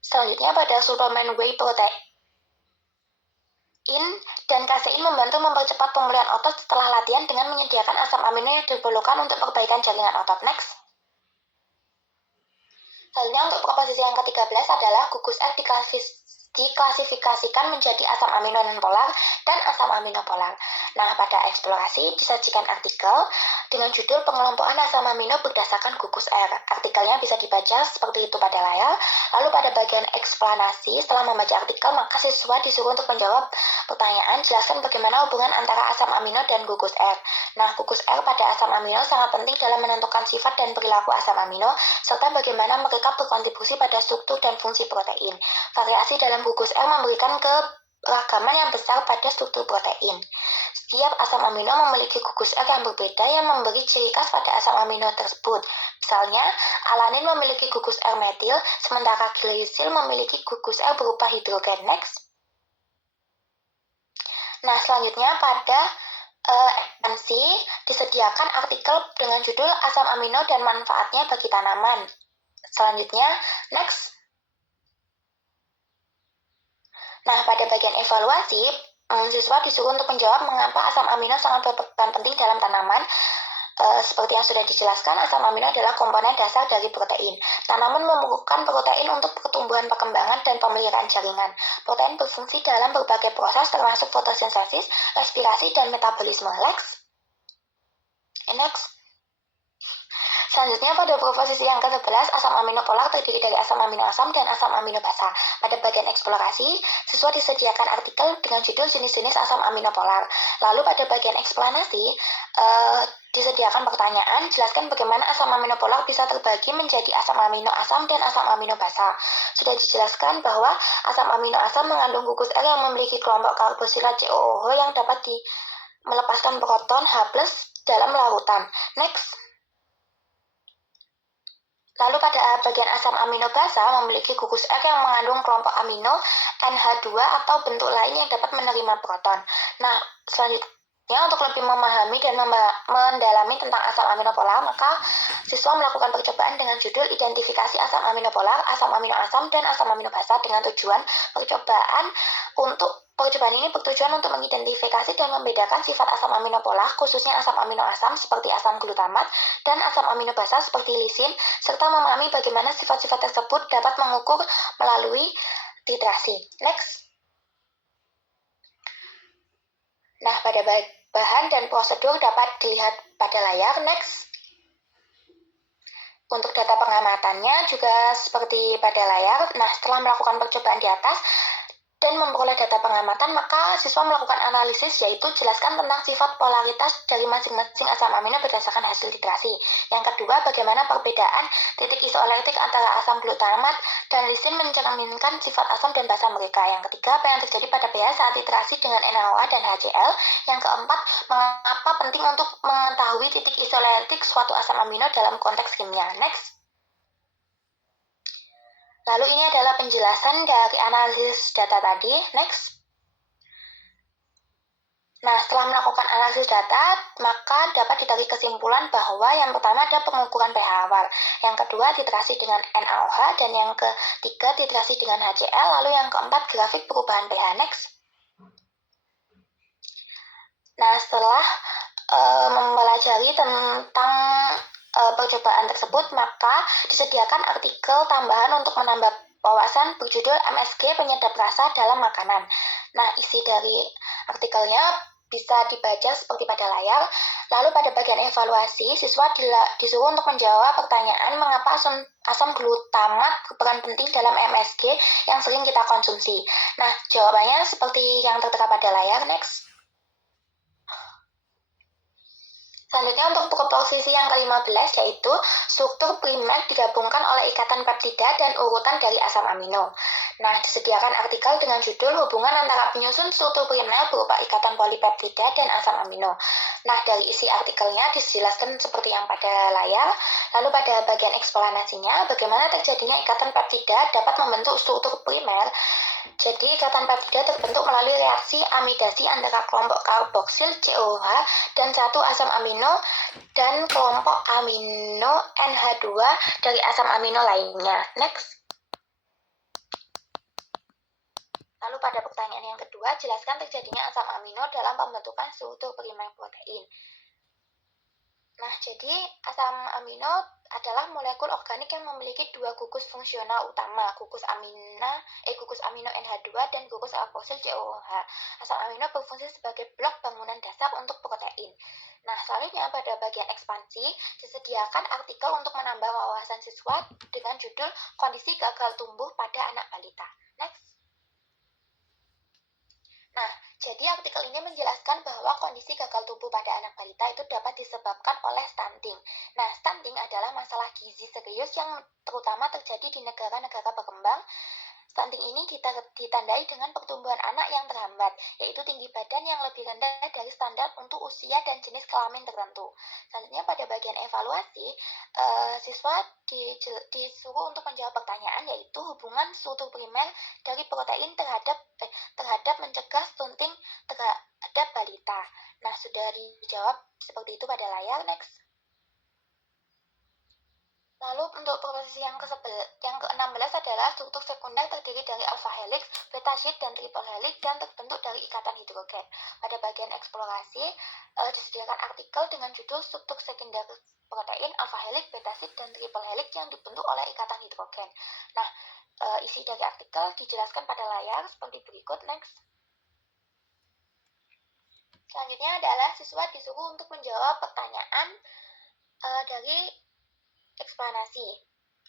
Selanjutnya, pada suplemen whey protein dan kasein membantu mempercepat pemulihan otot setelah latihan dengan menyediakan asam amino yang diperlukan untuk perbaikan jaringan otot. Next. Selanjutnya untuk proposisi yang ke-13 adalah gugus R diklasifikasikan menjadi asam amino nonpolar dan asam amino polar. Nah, pada eksplorasi disajikan artikel dengan judul pengelompokan asam amino berdasarkan gugus R. Artikelnya bisa dibaca seperti itu pada layar. Lalu pada bagian eksplanasi, setelah membaca artikel, maka siswa disuruh untuk menjawab pertanyaan, jelaskan bagaimana hubungan antara asam amino dan gugus R. Nah, gugus R pada asam amino sangat penting dalam menentukan sifat dan perilaku asam amino, serta bagaimana mereka berkontribusi pada struktur dan fungsi protein. Variasi dalam gugus R memberikan keragaman yang besar pada struktur protein. Setiap asam amino memiliki gugus R yang berbeda yang memberi ciri khas pada asam amino tersebut. Misalnya, alanin memiliki gugus R metil, sementara glisil memiliki gugus R berupa hidrogen. Next. Nah, selanjutnya pada ekspansi disediakan artikel dengan judul asam amino dan manfaatnya bagi tanaman. Selanjutnya, next. Nah, pada bagian evaluasi, siswa disuruh untuk menjawab mengapa asam amino sangat berperan penting dalam tanaman. Seperti yang sudah dijelaskan, asam amino adalah komponen dasar dari protein. Tanaman memerlukan protein untuk pertumbuhan, perkembangan, dan pemeliharaan jaringan. Protein berfungsi dalam berbagai proses termasuk fotosintesis, respirasi, dan metabolisme. Next. Selanjutnya pada proposisi yang ke-11, asam amino polar terdiri dari asam amino asam dan asam amino basa. Pada bagian eksplorasi, siswa disediakan artikel dengan judul jenis-jenis asam amino polar. Lalu pada bagian eksplanasi, disediakan pertanyaan, jelaskan bagaimana asam amino polar bisa terbagi menjadi asam amino asam dan asam amino basa. Sudah dijelaskan bahwa asam amino asam mengandung gugus R yang memiliki kelompok karboksilat COOH yang dapat melepaskan proton H+ dalam larutan. Next. Lalu pada bagian asam amino basa memiliki gugus R yang mengandung kelompok amino NH2 atau bentuk lain yang dapat menerima proton. Nah, selanjutnya untuk lebih memahami dan mendalami tentang asam amino polar, maka siswa melakukan percobaan dengan judul identifikasi asam amino polar, asam amino asam, dan asam amino basa dengan tujuan Percobaan ini bertujuan untuk mengidentifikasi dan membedakan sifat asam amino polar, khususnya asam amino asam seperti asam glutamat dan asam amino basa seperti lisin, serta memahami bagaimana sifat-sifat tersebut dapat mengukur melalui titrasi. Next. Nah, pada bahan dan prosedur dapat dilihat pada layar. Next. Untuk data pengamatannya juga seperti pada layar. Nah, setelah melakukan percobaan di atas dan memperoleh data pengamatan, maka siswa melakukan analisis, yaitu jelaskan tentang sifat polaritas dari masing-masing asam amino berdasarkan hasil titrasi. Yang kedua, bagaimana perbedaan titik isoelektrik antara asam glutamat dan lisin mencerminkan sifat asam dan basa mereka. Yang ketiga, apa yang terjadi pada pH saat titrasi dengan NaOH dan HCl. Yang keempat, mengapa penting untuk mengetahui titik isoelektrik suatu asam amino dalam konteks kimia. Next. Lalu ini adalah penjelasan dari analisis data tadi. Next. Nah, setelah melakukan analisis data, maka dapat ditarik kesimpulan bahwa yang pertama ada pengukuran pH awal, yang kedua titrasi dengan NaOH, dan yang ketiga titrasi dengan HCl, lalu yang keempat grafik perubahan pH. Next. Nah, setelah mempelajari tentang percobaan tersebut, maka disediakan artikel tambahan untuk menambah wawasan berjudul MSG penyedap rasa dalam makanan. Nah, isi dari artikelnya bisa dibaca seperti pada layar. Lalu pada bagian evaluasi, siswa disuruh untuk menjawab pertanyaan mengapa asam glutamat berperan penting dalam MSG yang sering kita konsumsi. Nah, jawabannya seperti yang tertera pada layar. Next. Selanjutnya untuk proposisi yang ke-15, yaitu struktur primer digabungkan oleh ikatan peptida dan urutan dari asam amino. Nah, disediakan artikel dengan judul hubungan antara penyusun struktur primer berupa ikatan polipeptida dan asam amino. Nah, dari isi artikelnya dijelaskan seperti yang pada layar. Lalu pada bagian eksplanasinya, bagaimana terjadinya ikatan peptida dapat membentuk struktur primer. Jadi, ikatan peptida terbentuk melalui reaksi amidasi antara kelompok karboksil COH dan satu asam amino dan kelompok amino NH2 dari asam amino lainnya. Next. Lalu pada pertanyaan yang kedua, jelaskan terjadinya asam amino dalam pembentukan struktur primer protein. Nah, jadi asam amino adalah molekul organik yang memiliki dua gugus fungsional utama, gugus amino NH2 dan gugus karboksil COOH. Asam amino berfungsi sebagai blok bangunan dasar untuk protein. Nah, selanjutnya pada bagian ekspansi disediakan artikel untuk menambah wawasan siswa dengan judul kondisi gagal tumbuh pada anak balita. Next. Nah, jadi artikel ini menjelaskan bahwa kondisi gagal tumbuh pada anak balita itu dapat disebabkan oleh stunting. Nah, stunting adalah masalah gizi serius yang terutama terjadi di negara-negara berkembang. Stunting ini ditandai dengan pertumbuhan anak yang terhambat, yaitu tinggi badan yang lebih rendah dari standar untuk usia dan jenis kelamin tertentu. Selanjutnya pada bagian evaluasi, siswa disuruh untuk menjawab pertanyaan, yaitu hubungan struktur primer dari protein terhadap mencegah stunting terhadap balita. Nah, sudah dijawab seperti itu pada layar. Next. Lalu untuk proposisi yang ke-16 adalah struktur sekunder terdiri dari alpha helix, beta sheet, dan triple helix dan terbentuk dari ikatan hidrogen. Pada bagian eksplorasi disediakan artikel dengan judul struktur sekunder protein, alpha helix, beta sheet, dan triple helix yang dibentuk oleh ikatan hidrogen. Nah, isi dari artikel dijelaskan pada layar seperti berikut. Next. Selanjutnya adalah siswa disuruh untuk menjawab pertanyaan dari eksplanasi.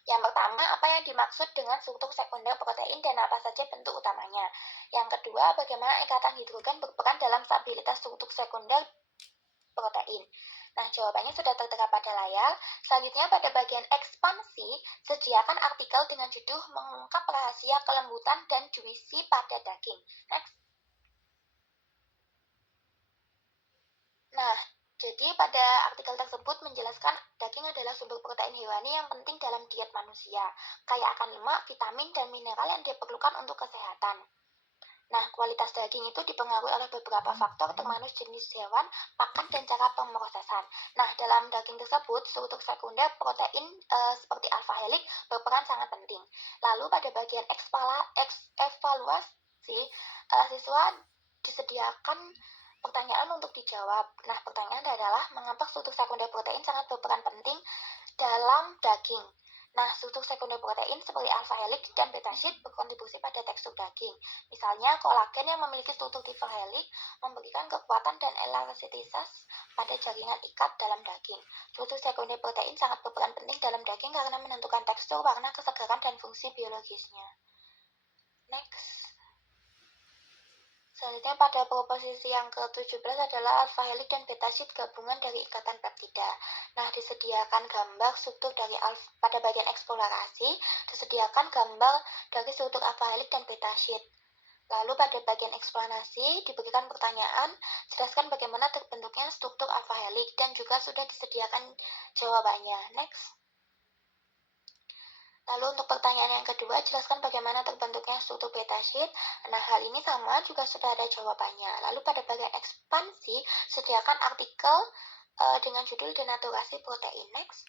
Yang pertama, apa yang dimaksud dengan struktur sekunder protein dan apa saja bentuk utamanya. Yang kedua, bagaimana ikatan hidrogen berperan dalam stabilitas struktur sekunder protein. Nah, jawabannya sudah tertera pada layar. Selanjutnya pada bagian ekspansi, sediakan artikel dengan judul mengungkap rahasia kelembutan dan juicy pada daging. Next. Nah, jadi pada artikel tersebut menjelaskan daging adalah sumber protein hewani yang penting dalam diet manusia, kaya akan lemak, vitamin, dan mineral yang diperlukan untuk kesehatan. Nah, kualitas daging itu dipengaruhi oleh beberapa faktor termasuk jenis hewan, pakan, dan cara pemrosesan. Nah, dalam daging tersebut, struktur sekunder protein seperti alpha helix berperan sangat penting. Lalu pada bagian evaluasi, siswa disediakan pertanyaan untuk dijawab. Nah, pertanyaan adalah mengapa struktur sekunder protein sangat berperan penting dalam daging. Nah, struktur sekunder protein seperti alpha helix dan beta sheet berkontribusi pada tekstur daging. Misalnya, kolagen yang memiliki struktur triple helix memberikan kekuatan dan elastisitas pada jaringan ikat dalam daging. Struktur sekunder protein sangat berperan penting dalam daging karena menentukan tekstur, warna, kesegaran, dan fungsi biologisnya. Next. Selanjutnya pada proposisi yang ke-17 adalah alpha helix dan beta sheet gabungan dari ikatan peptida. Nah, disediakan gambar struktur dari pada bagian eksplorasi, disediakan gambar dari struktur alpha helix dan beta sheet. Lalu pada bagian eksplanasi diberikan pertanyaan, jelaskan bagaimana terbentuknya struktur alpha helix dan juga sudah disediakan jawabannya. Next. Lalu untuk pertanyaan yang kedua, jelaskan bagaimana terbentuknya struktur beta sheet. Nah, hal ini sama juga sudah ada jawabannya. Lalu pada bagian ekspansi, sediakan artikel dengan judul denaturasi protein. Next.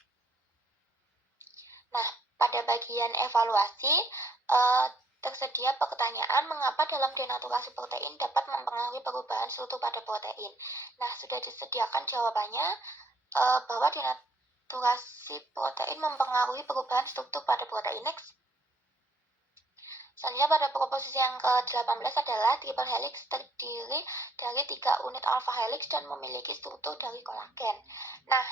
Nah, pada bagian evaluasi, tersedia pertanyaan mengapa dalam denaturasi protein dapat mempengaruhi perubahan struktur pada protein. Nah, sudah disediakan jawabannya bahwa denaturasi protein mempengaruhi perubahan struktur pada protein. Next. Selanjutnya pada proposisi yang ke-18 adalah triple helix terdiri dari 3 unit alpha helix dan memiliki struktur dari kolagen. Nah,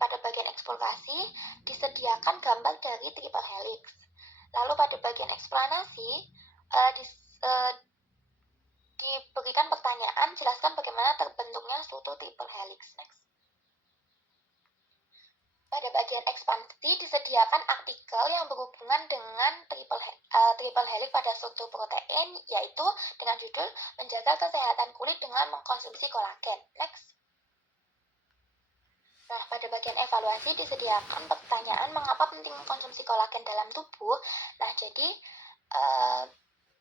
pada bagian eksplorasi disediakan gambar dari triple helix. Lalu pada bagian eksplanasi diberikan pertanyaan, jelaskan bagaimana terbentuknya struktur triple helix. Next. Pada bagian ekspansi disediakan artikel yang berhubungan dengan triple helix pada struktur protein, yaitu dengan judul menjaga kesehatan kulit dengan mengkonsumsi kolagen. Next. Nah, pada bagian evaluasi disediakan pertanyaan mengapa penting mengkonsumsi kolagen dalam tubuh. Nah, jadi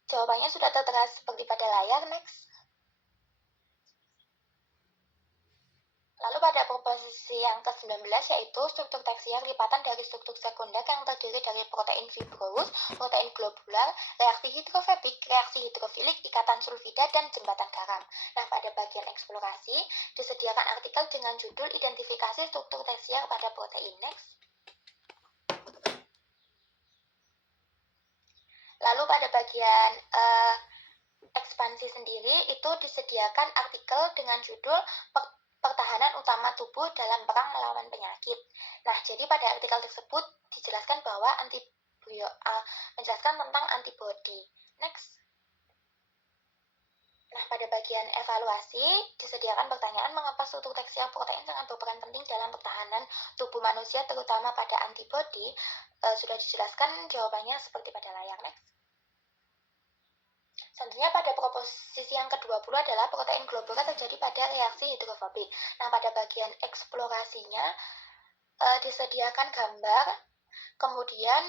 jawabannya sudah tertera seperti pada layar. Next. Lalu pada proposisi yang ke-19 yaitu struktur tersier lipatan dari struktur sekunder yang terdiri dari protein fibrous, protein globular, reaksi hidrofobik, reaksi hidrofilik, ikatan sulfida, dan jembatan garam. Nah, pada bagian eksplorasi disediakan artikel dengan judul identifikasi struktur tersier pada protein. Next. Lalu pada bagian ekspansi sendiri itu disediakan artikel dengan judul pertahanan utama tubuh dalam perang melawan penyakit. Nah, jadi pada artikel tersebut dijelaskan bahwa menjelaskan tentang antibodi. Next. Nah, pada bagian evaluasi disediakan pertanyaan mengapa struktur tersier protein sangat berperan penting dalam pertahanan tubuh manusia terutama pada antibodi. Sudah dijelaskan jawabannya seperti pada layar. Next. Selanjutnya pada proposisi yang ke-20 adalah protein globular terjadi pada reaksi hidrofobik. Nah, pada bagian eksplorasinya disediakan gambar, kemudian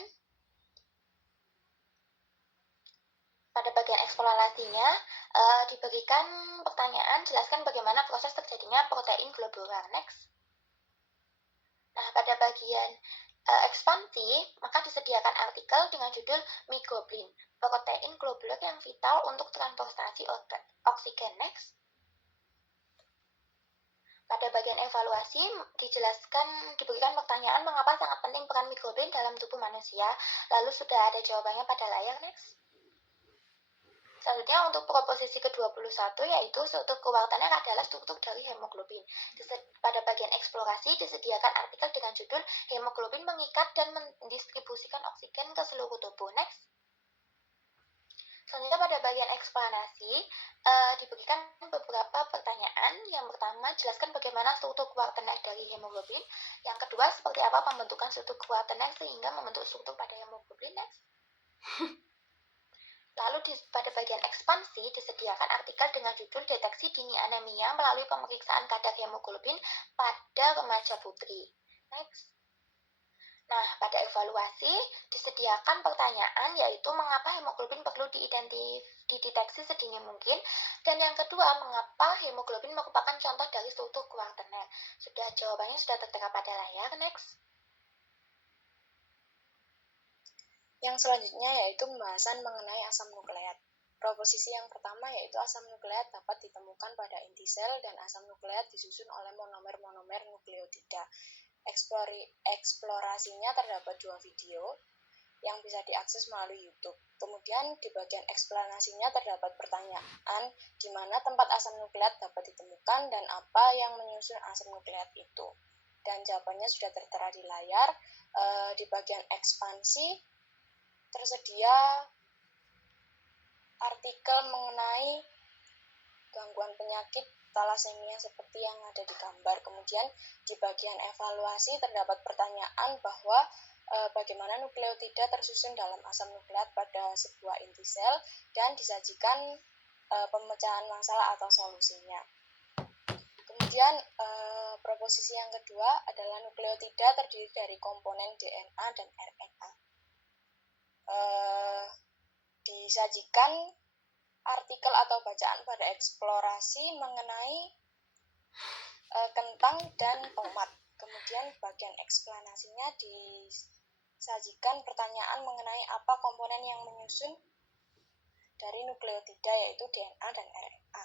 pada bagian eksplorasinya diberikan pertanyaan, jelaskan bagaimana proses terjadinya protein globular. Next. Nah, pada bagian ekspansi, maka disediakan artikel dengan judul myoglobin, protein globular yang vital untuk transportasi oksigen. Next. Pada bagian evaluasi diberikan pertanyaan mengapa sangat penting peran myoglobin dalam tubuh manusia, lalu sudah ada jawabannya pada layar. Next. Selanjutnya untuk proposisi ke-21 yaitu struktur kewartaner adalah struktur dari hemoglobin. Pada bagian eksplorasi disediakan artikel dengan judul hemoglobin mengikat dan mendistribusikan oksigen ke seluruh tubuh. Next. Selanjutnya pada bagian eksplanasi diberikan beberapa pertanyaan. Yang pertama, jelaskan bagaimana struktur kewartaner dari hemoglobin. Yang kedua, seperti apa pembentukan struktur kewartaner sehingga membentuk struktur pada hemoglobin. Next. Lalu pada bagian ekspansi disediakan artikel dengan judul deteksi dini anemia melalui pemeriksaan kadar hemoglobin pada remaja putri. Next. Nah, pada evaluasi disediakan pertanyaan yaitu mengapa hemoglobin perlu dideteksi sedini mungkin, dan yang kedua mengapa hemoglobin merupakan contoh dari struktur kewartaner. Jawabannya sudah tertera pada layar. Next. Yang selanjutnya yaitu pembahasan mengenai asam nukleat. Proposisi yang pertama yaitu asam nukleat dapat ditemukan pada inti sel dan asam nukleat disusun oleh monomer-monomer nukleotida. Eksplorasinya terdapat 2 video yang bisa diakses melalui YouTube. Kemudian di bagian eksplanasinya terdapat pertanyaan di mana tempat asam nukleat dapat ditemukan dan apa yang menyusun asam nukleat itu. Dan jawabannya sudah tertera di layar. Di bagian ekspansi tersedia artikel mengenai gangguan penyakit talasemia seperti yang ada di gambar. Kemudian di bagian evaluasi terdapat pertanyaan bahwa bagaimana nukleotida tersusun dalam asam nukleat pada sebuah inti sel dan disajikan pemecahan masalah atau solusinya. Kemudian proposisi yang kedua adalah nukleotida terdiri dari komponen DNA dan RNA. Disajikan artikel atau bacaan pada eksplorasi mengenai kentang dan tomat. Kemudian bagian eksplanasinya disajikan pertanyaan mengenai apa komponen yang menyusun dari nukleotida yaitu DNA dan RNA.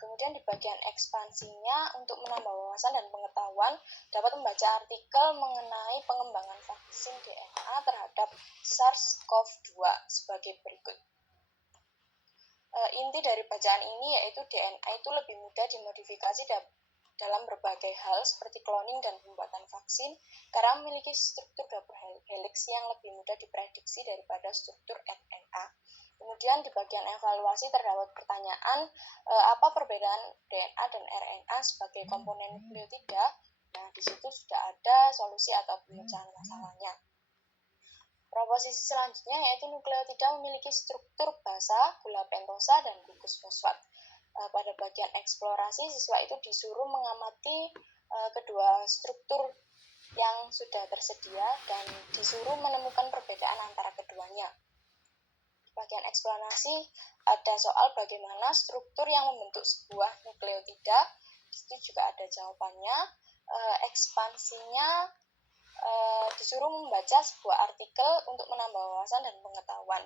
Kemudian di bagian ekspansinya untuk menambah wawasan dan pengetahuan dapat membaca artikel mengenai pengembangan vaksin DNA terhadap SARS-CoV-2 sebagai berikut. Inti dari bacaan ini yaitu DNA itu lebih mudah dimodifikasi dalam berbagai hal seperti cloning dan pembuatan vaksin karena memiliki struktur double helix yang lebih mudah diprediksi daripada struktur RNA. Kemudian di bagian evaluasi terdapat pertanyaan apa perbedaan DNA dan RNA sebagai komponen nukleotida. Nah, di situ sudah ada solusi atau pemecahan masalahnya. Proposisi selanjutnya yaitu nukleotida memiliki struktur basa, gula pentosa, dan gugus fosfat. Pada bagian eksplorasi, siswa itu disuruh mengamati kedua struktur yang sudah tersedia dan disuruh menemukan perbedaan antara keduanya. Di bagian eksplanasi ada soal bagaimana struktur yang membentuk sebuah nukleotida. Di situ juga ada jawabannya. Ekspansinya disuruh membaca sebuah artikel untuk menambah wawasan dan pengetahuan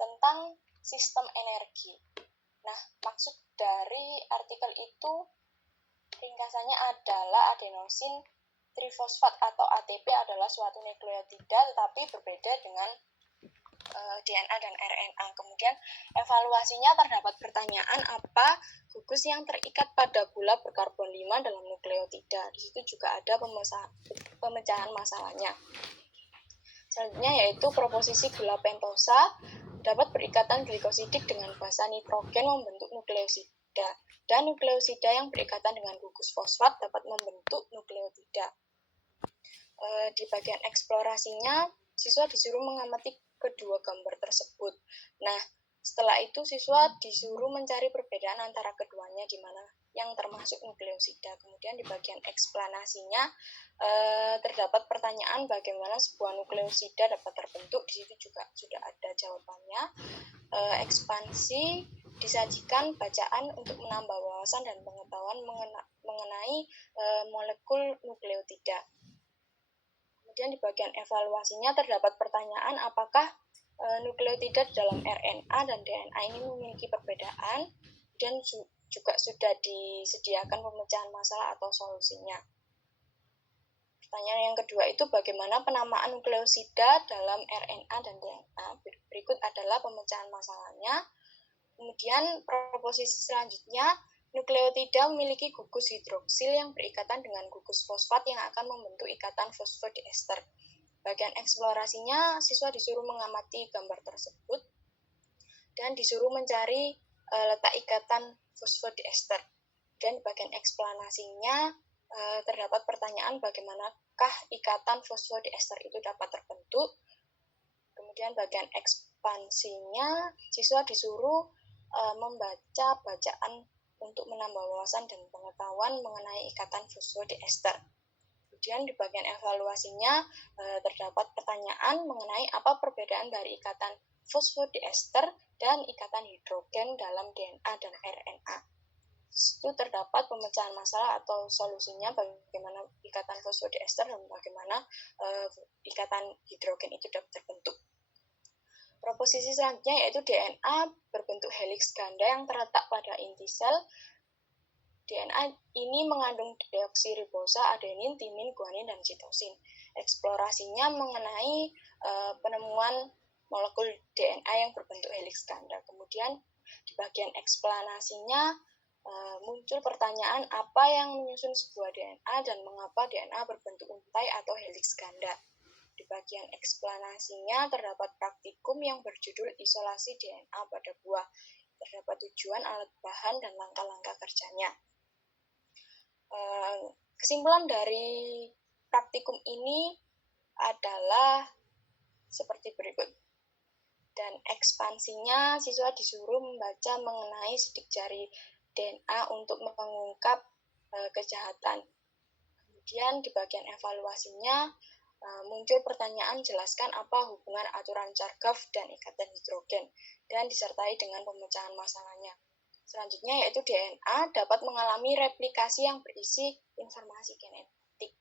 tentang sistem energi. Nah, maksud dari artikel itu ringkasannya adalah adenosin trifosfat atau ATP adalah suatu nukleotida tetapi berbeda dengan DNA dan RNA. Kemudian evaluasinya terdapat pertanyaan apa gugus yang terikat pada gula berkarbon 5 dalam nukleotida. Di situ juga ada pemecahan masalahnya. Selanjutnya yaitu proposisi gula pentosa dapat berikatan glikosidik dengan basa nitrogen membentuk nukleosida dan nukleosida yang berikatan dengan gugus fosfat dapat membentuk nukleotida. Di bagian eksplorasinya siswa disuruh mengamati kedua gambar tersebut. Nah, setelah itu siswa disuruh mencari perbedaan antara keduanya di mana yang termasuk nukleosida. Kemudian di bagian eksplanasinya terdapat pertanyaan bagaimana sebuah nukleosida dapat terbentuk. Di situ juga sudah ada jawabannya. Ekspansi disajikan bacaan untuk menambah wawasan dan pengetahuan mengenai molekul nukleotida. Kemudian di bagian evaluasinya terdapat pertanyaan apakah nukleotida dalam RNA dan DNA ini memiliki perbedaan dan juga sudah disediakan pemecahan masalah atau solusinya. Pertanyaan yang kedua itu bagaimana penamaan nukleosida dalam RNA dan DNA. Berikut adalah pemecahan masalahnya. Kemudian proposisi selanjutnya, nukleotida memiliki gugus hidroksil yang berikatan dengan gugus fosfat yang akan membentuk ikatan fosfodiester. Bagian eksplorasinya, siswa disuruh mengamati gambar tersebut dan disuruh mencari letak ikatan fosfodiester. Dan bagian eksplanasinya terdapat pertanyaan bagaimanakah ikatan fosfodiester itu dapat terbentuk. Kemudian bagian ekspansinya, siswa disuruh membaca bacaan untuk menambah wawasan dan pengetahuan mengenai ikatan fosfodiester. Kemudian di bagian evaluasinya terdapat pertanyaan mengenai apa perbedaan dari ikatan fosfodiester dan ikatan hidrogen dalam DNA dan RNA. Itu terdapat pemecahan masalah atau solusinya bagaimana ikatan fosfodiester dan bagaimana ikatan hidrogen itu dapat terbentuk. Proposisi selanjutnya yaitu DNA berbentuk helix ganda yang terletak pada inti sel DNA ini mengandung deoksiribosa, adenin, timin, guanin, dan sitosin. Eksplorasinya mengenai penemuan molekul DNA yang berbentuk heliks ganda. Kemudian di bagian eksplanasinya muncul pertanyaan apa yang menyusun sebuah DNA dan mengapa DNA berbentuk untai atau heliks ganda. Di bagian eksplanasinya terdapat praktikum yang berjudul isolasi DNA pada buah. Terdapat tujuan, alat bahan, dan langkah-langkah kerjanya. Kesimpulan dari praktikum ini adalah seperti berikut. Dan ekspansinya, siswa disuruh membaca mengenai sidik jari DNA untuk mengungkap kejahatan. Kemudian di bagian evaluasinya muncul pertanyaan, jelaskan apa hubungan aturan Chargaff dan ikatan hidrogen, dan disertai dengan pemecahan masalahnya. Selanjutnya yaitu DNA dapat mengalami replikasi yang berisi informasi genetik.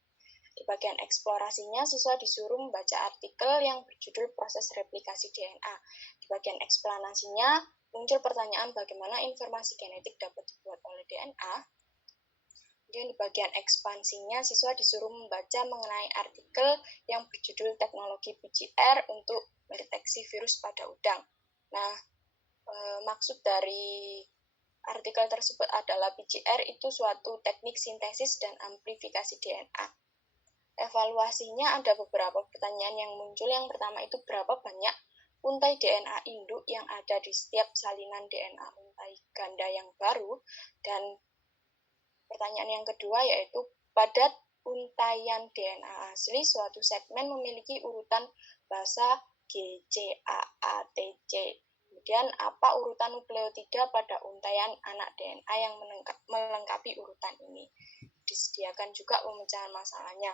Di bagian eksplorasinya, siswa disuruh membaca artikel yang berjudul proses replikasi DNA. Di bagian eksplanasinya, muncul pertanyaan bagaimana informasi genetik dapat dibuat oleh DNA. Kemudian di bagian ekspansinya, siswa disuruh membaca mengenai artikel yang berjudul teknologi PCR untuk mendeteksi virus pada udang. Nah, maksud dari artikel tersebut adalah PCR itu suatu teknik sintesis dan amplifikasi DNA. Evaluasinya ada beberapa pertanyaan yang muncul. Yang pertama itu berapa banyak untai DNA induk yang ada di setiap salinan DNA untai ganda yang baru, dan pertanyaan yang kedua yaitu pada untaian DNA asli suatu segmen memiliki urutan basa G, C, A, A, T, C. Kemudian apa urutan nukleotida pada untaian anak DNA yang melengkapi urutan ini. Disediakan juga pemecahan masalahnya.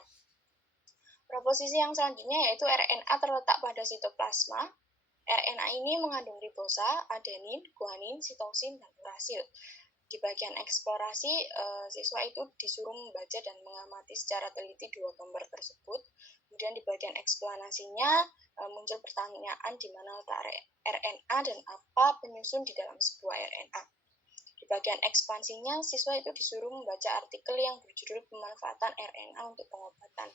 Proposisi yang selanjutnya yaitu RNA terletak pada sitoplasma. RNA ini mengandung ribosa, adenin, guanin, sitosin, dan urasil. Di bagian eksplorasi, siswa itu disuruh membaca dan mengamati secara teliti dua gambar tersebut. Kemudian di bagian eksplanasinya muncul pertanyaan di mana letak RNA dan apa penyusun di dalam sebuah RNA. Di bagian ekspansinya, siswa itu disuruh membaca artikel yang berjudul pemanfaatan RNA untuk pengobatan.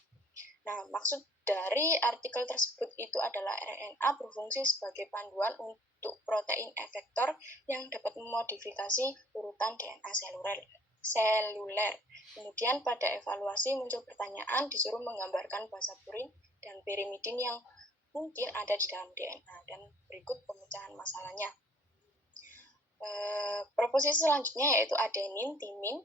Nah, maksud dari artikel tersebut itu adalah RNA berfungsi sebagai panduan untuk protein efektor yang dapat memodifikasi urutan DNA seluler. Kemudian pada evaluasi muncul pertanyaan, disuruh menggambarkan basa purin dan pirimidin yang mungkin ada di dalam DNA, dan berikut pemecahan masalahnya. Proposisi selanjutnya yaitu adenin, timin,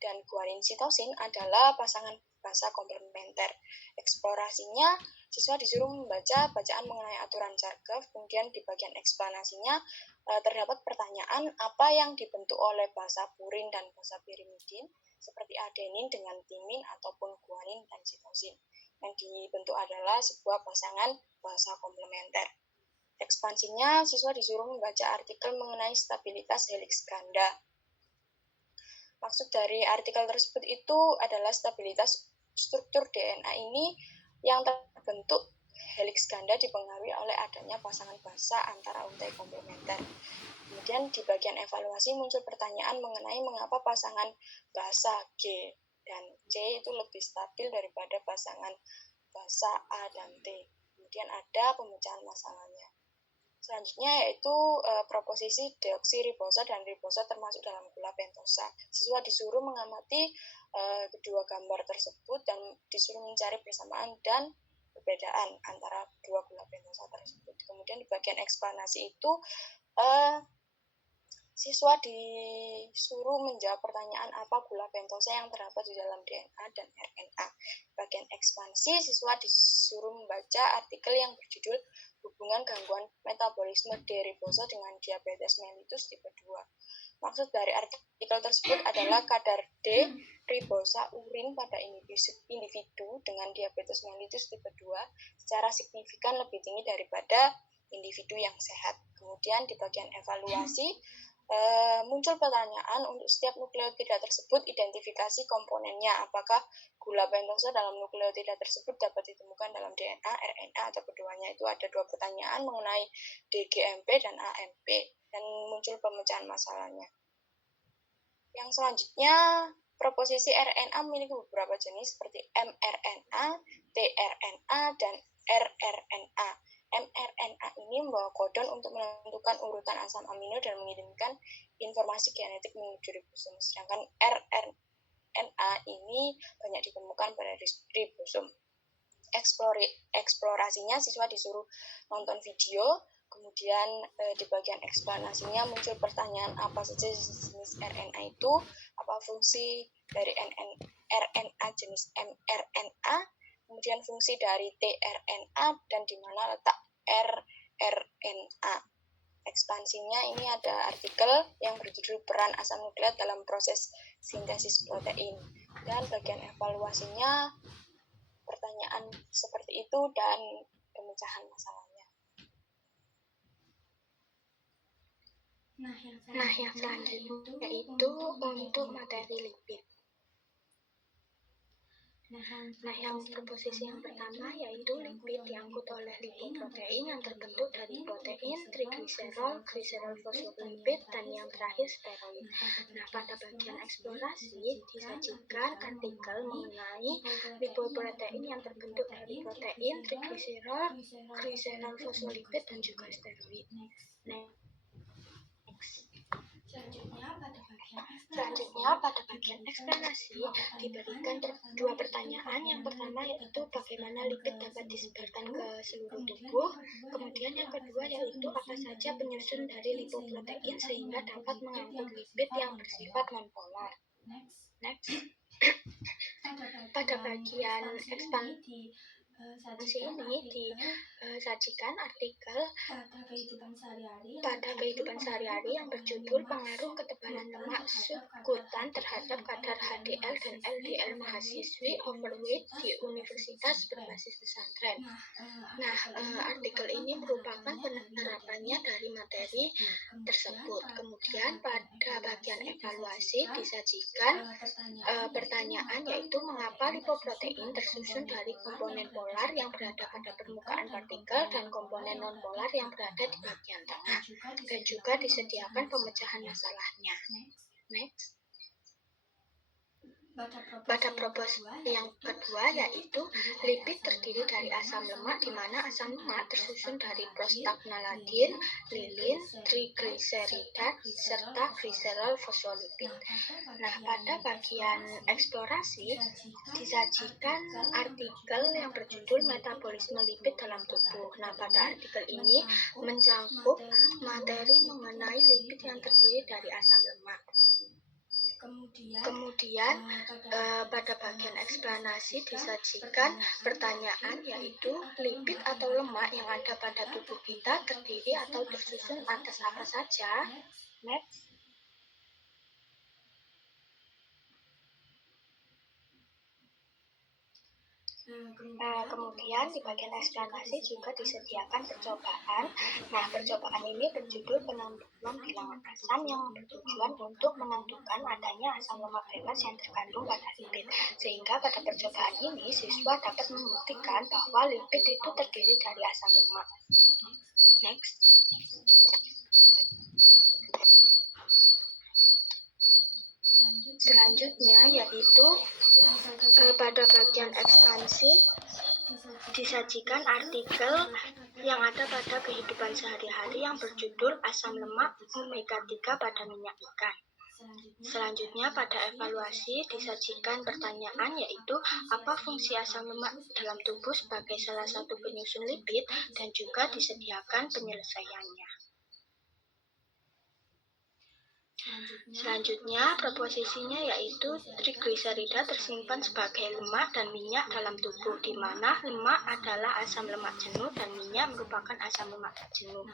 dan guanin sitosin adalah pasangan basa komplementer. Eksplorasinya, siswa disuruh membaca bacaan mengenai aturan Chargaff. Kemudian di bagian eksplanasinya terdapat pertanyaan apa yang dibentuk oleh basa purin dan basa pirimidin seperti adenin dengan timin ataupun guanin dan sitosin. Yang dibentuk adalah sebuah pasangan basa komplementer. Ekspansinya, siswa disuruh membaca artikel mengenai stabilitas heliks ganda. Maksud dari artikel tersebut itu adalah stabilitas struktur DNA ini yang terbentuk heliks ganda dipengaruhi oleh adanya pasangan basa antara untai komplementer. Kemudian di bagian evaluasi muncul pertanyaan mengenai mengapa pasangan basa G dan C itu lebih stabil daripada pasangan basa A dan T. Kemudian ada pemecahan masalahnya. Selanjutnya yaitu proposisi deoksiribosa dan ribosa termasuk dalam gula pentosa. Siswa disuruh mengamati kedua gambar tersebut dan disuruh mencari persamaan dan perbedaan antara dua gula pentosa tersebut. Kemudian di bagian eksplanasi itu siswa disuruh menjawab pertanyaan apa gula pentosa yang terdapat di dalam DNA dan RNA. Bagian ekspansi, siswa disuruh membaca artikel yang berjudul hubungan gangguan metabolisme D ribosa dengan diabetes mellitus tipe 2. Maksud dari artikel tersebut adalah kadar D ribosa urin pada individu dengan diabetes mellitus tipe 2 secara signifikan lebih tinggi daripada individu yang sehat. Kemudian di bagian evaluasi muncul pertanyaan untuk setiap nukleotida tersebut, identifikasi komponennya, apakah gula pentosa dalam nukleotida tersebut dapat ditemukan dalam DNA, RNA, atau keduanya. Itu ada dua pertanyaan mengenai DGMP dan AMP, dan muncul pemecahan masalahnya. Yang selanjutnya, proposisi RNA memiliki beberapa jenis seperti mRNA, tRNA, dan rRNA. mRNA ini membawa kodon untuk menentukan urutan asam amino dan mengirimkan informasi genetik menuju ribosom. Sedangkan rRNA ini banyak ditemukan pada ribosom. Eksplorasinya siswa disuruh nonton video, kemudian di bagian eksplanasinya muncul pertanyaan apa saja jenis RNA itu, apa fungsi dari RNA jenis mRNA, kemudian fungsi dari tRNA, dan di mana letak rRNA. Ekspansinya ini ada artikel yang berjudul peran asam nukleat dalam proses sintesis protein, dan bagian evaluasinya pertanyaan seperti itu dan pemecahan masalahnya. Nah, yang selanjutnya itu untuk materi lipid. Nah, yang proposisi yang pertama yaitu lipid diangkut oleh lipoprotein yang terbentuk dari protein, trigliserol, gliserol fosfolipid, dan yang terakhir steroid. Nah, pada bagian eksplorasi disajikan artikel mengenai lipoprotein yang terbentuk dari protein, trigliserol, gliserol fosfolipid, dan juga steroid. Selanjutnya pada bagian eksplanasi diberikan dua pertanyaan. Yang pertama yaitu bagaimana lipid dapat disebarkan ke seluruh tubuh. Kemudian yang kedua yaitu apa saja penyusun dari lipoprotein sehingga dapat mengangkut lipid yang bersifat nonpolar. Next. Pada bagian ekspansi ini disajikan artikel pada kehidupan sehari-hari yang berjudul pengaruh ketebalan lemak subkutan terhadap kadar HDL dan LDL mahasiswi overweight di universitas berbasis pesantren. Nah, artikel ini merupakan penerapannya dari materi tersebut. Kemudian pada bagian evaluasi disajikan pertanyaan yaitu mengapa lipoprotein tersusun dari komponen polar yang berada pada permukaan partikel dan komponen nonpolar yang berada di bagian tengah, dan juga disediakan pemecahan masalahnya. Next. Pada proposisi yang kedua yaitu lipid terdiri dari asam lemak, di mana asam lemak tersusun dari prostaglandin, lilin, trigliseridat, serta gliserol fosfolipid. Nah, pada bagian eksplorasi disajikan artikel yang berjudul metabolisme lipid dalam tubuh. Nah, pada artikel ini mencakup materi mengenai lipid yang terdiri dari asam lemak. Kemudian pada bagian eksplanasi disajikan pertanyaan yaitu lipid atau lemak yang ada pada tubuh kita terdiri atau tersusun atas apa saja. Next. Kemudian di bagian eksplanasi juga disediakan percobaan. Nah, percobaan ini berjudul penentuan bilangan asam yang bertujuan untuk menentukan adanya asam lemak bebas yang terkandung pada lipid. Sehingga pada percobaan ini siswa dapat membuktikan bahwa lipid itu terdiri dari asam lemak. Next. Selanjutnya yaitu pada bagian ekspansi disajikan artikel yang ada pada kehidupan sehari-hari yang berjudul asam lemak omega 3 pada minyak ikan. Selanjutnya pada evaluasi disajikan pertanyaan yaitu apa fungsi asam lemak dalam tubuh sebagai salah satu penyusun lipid dan juga disediakan penyelesaiannya. Selanjutnya, proposisinya yaitu trigliserida tersimpan sebagai lemak dan minyak dalam tubuh, di mana lemak adalah asam lemak jenuh dan minyak merupakan asam lemak tak jenuh.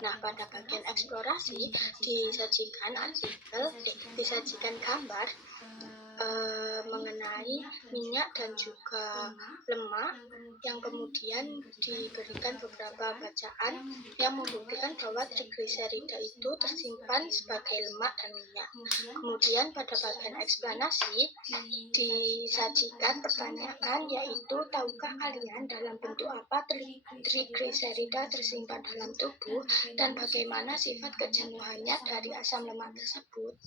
Nah, pada bagian eksplorasi disajikan gambar mengenai minyak dan juga lemak yang kemudian diberikan beberapa bacaan yang membuktikan bahwa trigliserida itu tersimpan sebagai lemak dan minyak. Kemudian pada bagian eksplanasi disajikan pertanyaan yaitu tahukah kalian dalam bentuk apa trigliserida tersimpan dalam tubuh dan bagaimana sifat kejenuhannya dari asam lemak tersebut.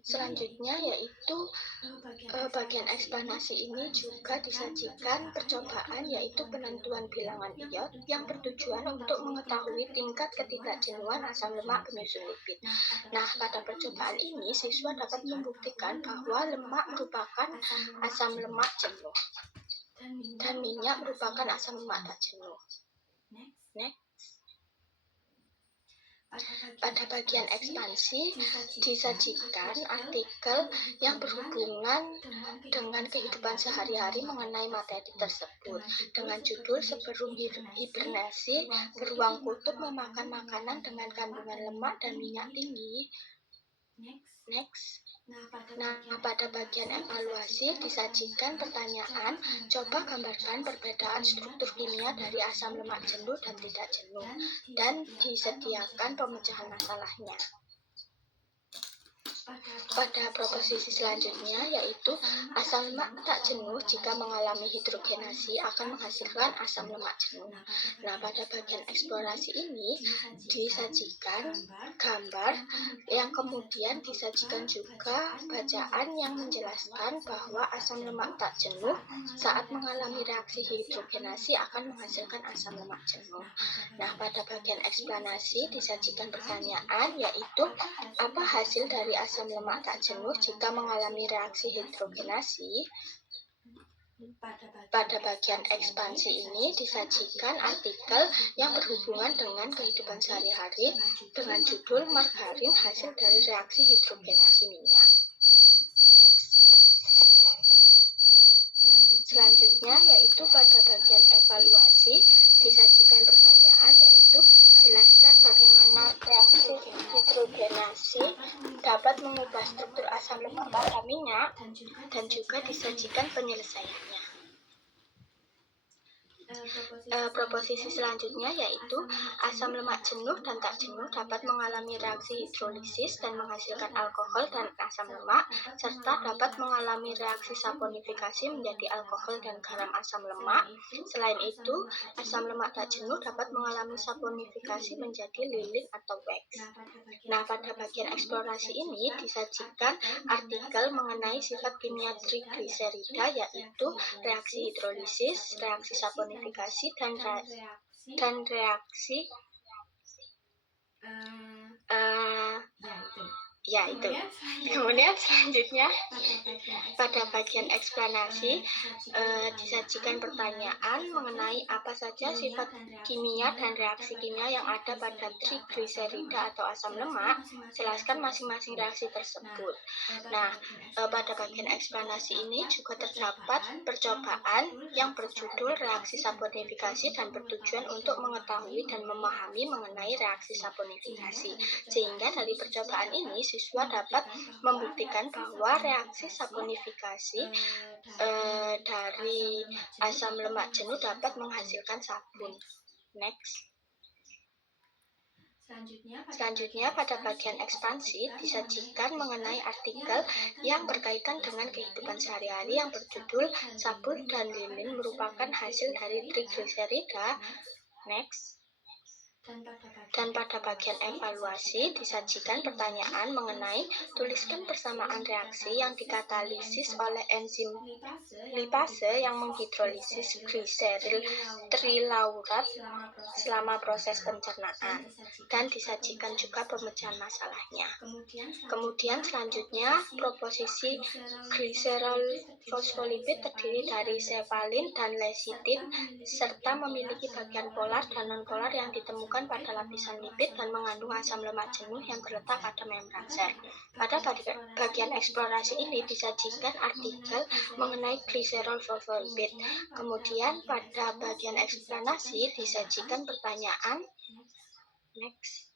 Selanjutnya yaitu bagian eksplanasi ini juga disajikan percobaan yaitu penentuan bilangan iot yang bertujuan untuk mengetahui tingkat ketidakjenuhan asam lemak penyusun lipid. Nah, pada percobaan ini siswa dapat membuktikan bahwa lemak merupakan asam lemak jenuh dan minyak merupakan asam lemak tak jenuh. Next. Pada bagian ekspansi disajikan artikel yang berhubungan dengan kehidupan sehari-hari mengenai materi tersebut dengan judul Sebelum Hibernasi, Beruang Kutub Memakan Makanan dengan Kandungan Lemak dan Minyak Tinggi. Next. Nah, pada bagian evaluasi disajikan pertanyaan, coba gambarkan perbedaan struktur kimia dari asam lemak jenuh dan tidak jenuh, dan disediakan pemecahan masalahnya. Pada proposisi selanjutnya yaitu asam lemak tak jenuh jika mengalami hidrogenasi akan menghasilkan asam lemak jenuh. Nah, pada bagian eksplorasi ini disajikan gambar yang kemudian disajikan juga bacaan yang menjelaskan bahwa asam lemak tak jenuh saat mengalami reaksi hidrogenasi akan menghasilkan asam lemak jenuh. Nah, pada bagian eksplanasi disajikan pertanyaan yaitu apa hasil dari asam lemak tak jenuh jika mengalami reaksi hidrogenasi. Pada bagian ekspansi ini disajikan artikel yang berhubungan dengan kehidupan sehari-hari dengan judul Margarin hasil dari reaksi hidrogenasi minyak. Next. Selanjutnya yaitu pada bagian evaluasi disajikan pertanyaan yaitu jelaskan bagaimana reaksi hidrogenasi dapat mengubah struktur asam lemak pada minyak dan juga disajikan penyelesaiannya. Proposisi selanjutnya yaitu asam lemak jenuh dan tak jenuh dapat mengalami reaksi hidrolisis dan menghasilkan alkohol dan asam lemak, serta dapat mengalami reaksi saponifikasi menjadi alkohol dan garam asam lemak. Selain itu, asam lemak tak jenuh dapat mengalami saponifikasi menjadi lilin atau wax. Nah, pada bagian eksplorasi ini disajikan artikel mengenai sifat kimia trigliserida yaitu reaksi hidrolisis, reaksi saponifikasi, dan reaksi Kemudian selanjutnya pada bagian eksplanasi disajikan pertanyaan mengenai apa saja sifat kimia dan reaksi kimia yang ada pada trigliserida atau asam lemak. Jelaskan masing-masing reaksi tersebut. Nah, pada bagian eksplanasi ini juga terdapat percobaan yang berjudul reaksi saponifikasi dan bertujuan untuk mengetahui dan memahami mengenai reaksi saponifikasi. Sehingga dari percobaan ini siswa dapat membuktikan bahwa reaksi saponifikasi dari asam lemak jenuh dapat menghasilkan sabun. Next. Selanjutnya pada bagian ekspansi disajikan mengenai artikel yang berkaitan dengan kehidupan sehari-hari yang berjudul sabun dan lilin merupakan hasil dari trigliserida. Next. Dan pada bagian evaluasi disajikan pertanyaan mengenai tuliskan persamaan reaksi yang dikatalisis oleh enzim lipase yang menghidrolisis gliseril trilaurat selama proses pencernaan, dan disajikan juga pemecahan masalahnya. Kemudian selanjutnya proposisi gliserol fosfolipid terdiri dari sefalin dan lecitin serta memiliki bagian polar dan nonpolar yang ditemukan pada lapisan lipid dan mengandung asam lemak jenuh yang terletak pada membran sel. Pada bagian eksplorasi ini disajikan artikel mengenai gliserol fosfolipid. Kemudian pada bagian eksplanasi disajikan pertanyaan. Next.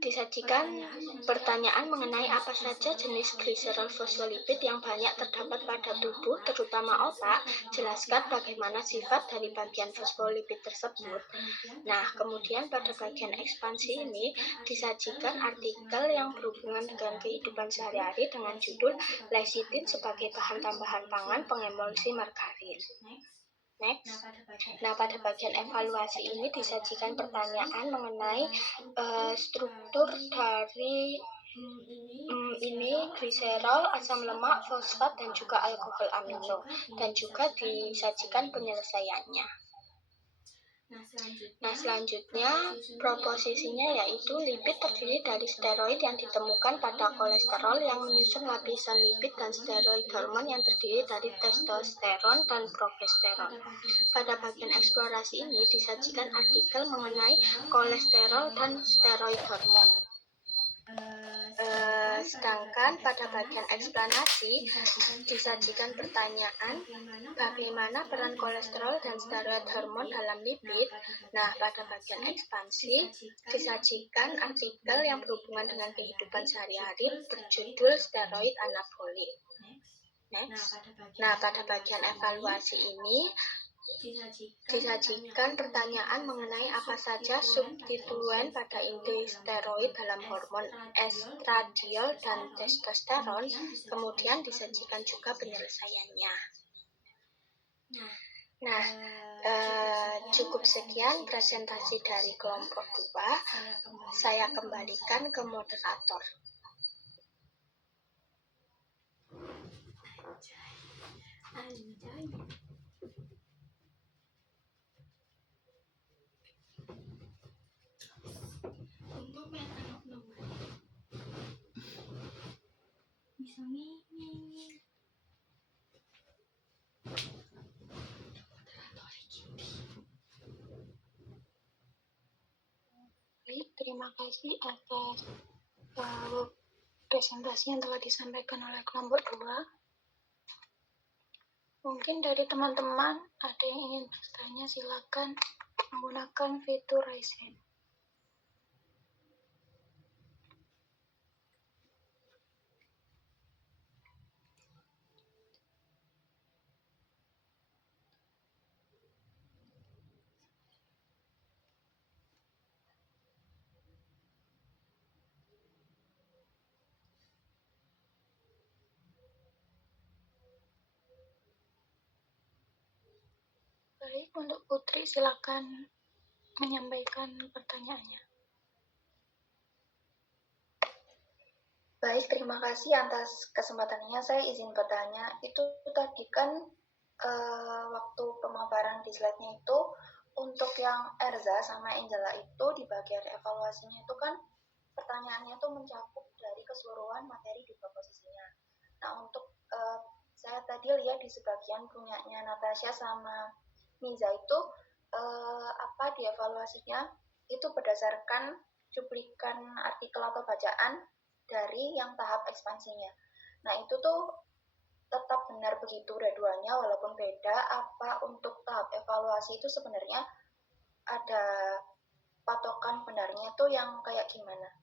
Disajikan pertanyaan mengenai apa saja jenis gliserol fosfolipid yang banyak terdapat pada tubuh, terutama otak. Jelaskan bagaimana sifat dari bagian fosfolipid tersebut. Nah, kemudian pada bagian ekspansi ini disajikan artikel yang berhubungan dengan kehidupan sehari-hari dengan judul lecitin sebagai bahan tambahan pangan pengemulsi margarin. Next. Nah, pada bagian evaluasi ini disajikan pertanyaan mengenai struktur dari ini gliserol, asam lemak, fosfat, dan juga alkohol amino. Dan juga disajikan penyelesaiannya. Nah, selanjutnya proposisinya yaitu lipid terdiri dari steroid yang ditemukan pada kolesterol yang menyusun lapisan lipid dan steroid hormon yang terdiri dari testosteron dan progesteron. Pada bagian eksplorasi ini disajikan artikel mengenai kolesterol dan steroid hormon. Sedangkan pada bagian eksplanasi disajikan pertanyaan bagaimana peran kolesterol dan steroid hormon dalam lipid. Nah, pada bagian ekspansi disajikan artikel yang berhubungan dengan kehidupan sehari-hari berjudul steroid anabolik. Next. Nah, pada bagian evaluasi ini disajikan pertanyaan mengenai apa saja substituen pada inti steroid dalam hormon estradiol dan testosteron, kemudian disajikan juga penyelesaiannya. Nah, cukup sekian presentasi dari kelompok 2. Saya kembalikan ke moderator. Baik, terima kasih atas presentasi yang telah disampaikan oleh kelompok 2. Mungkin dari teman-teman ada yang ingin bertanya, silakan menggunakan fitur raise hand. Baik, untuk Putri silakan menyampaikan pertanyaannya. Baik, terima kasih atas kesempatannya. Saya izin bertanya, itu tadi kan waktu pemaparan di slide-nya itu untuk yang Erza sama Angela itu di bagian evaluasinya itu kan pertanyaannya itu mencakup dari keseluruhan materi di proposisinya. Nah, untuk saya tadi lihat di sebagian punyanya Natasha sama Niza itu apa di evaluasinya itu berdasarkan cuplikan artikel atau bacaan dari yang tahap ekspansinya. Nah, itu tuh tetap benar begitu dua-duanya walaupun beda, apa untuk tahap evaluasi itu sebenarnya ada patokan benarnya itu yang kayak gimana?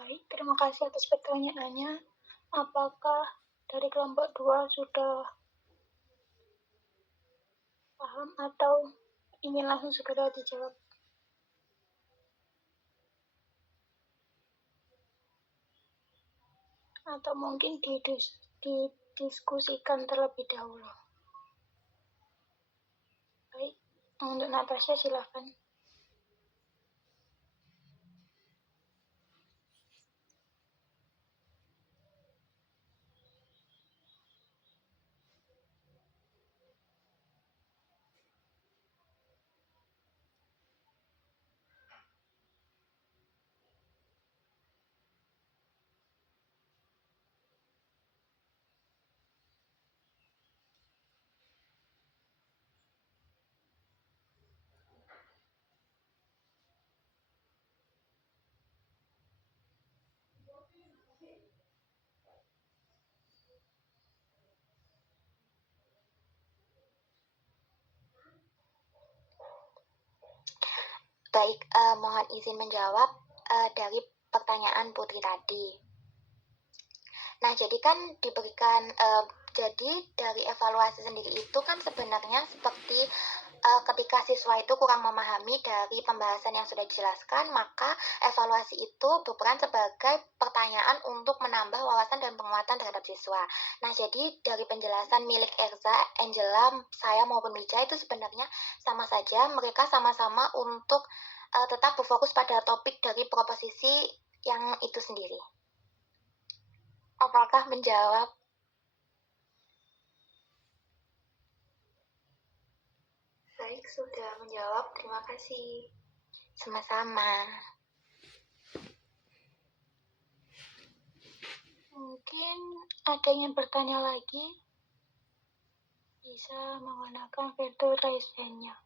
Baik, terima kasih atas pertanyaannya. Apakah dari kelompok 2 sudah paham atau ingin langsung segera dijawab? Atau mungkin didiskusikan terlebih dahulu? Baik, untuk Natasha silakan. Baik, mohon izin menjawab dari pertanyaan Putri tadi. Nah, jadi kan diberikan, jadi dari evaluasi sendiri itu kan sebenarnya seperti ketika siswa itu kurang memahami dari pembahasan yang sudah dijelaskan, maka evaluasi itu berperan sebagai pertanyaan untuk menambah wawasan dan penguatan terhadap siswa. Nah, jadi dari penjelasan milik Erza, Angela, saya maupun Mija itu sebenarnya sama saja, mereka sama-sama untuk tetap berfokus pada topik dari proposisi yang itu sendiri. Apakah menjawab? Baik, sudah menjawab. Terima kasih. Sama-sama. Mungkin ada yang bertanya lagi? Bisa menggunakan fitur raise hand-nya.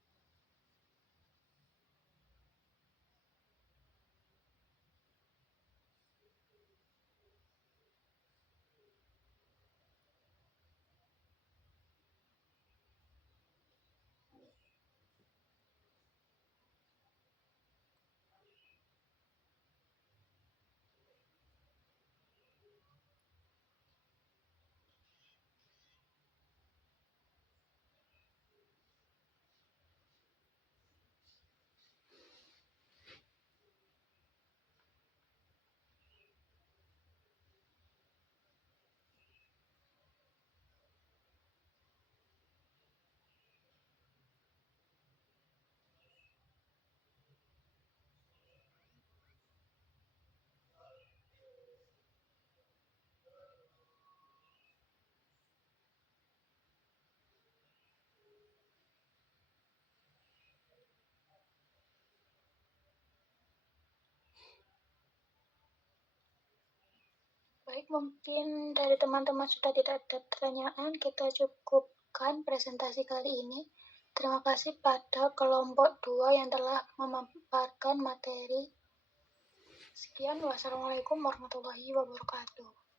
Baik, mungkin dari teman-teman sudah tidak ada pertanyaan, kita cukupkan presentasi kali ini. Terima kasih pada kelompok 2 yang telah memaparkan materi. Sekian, wassalamualaikum warahmatullahi wabarakatuh.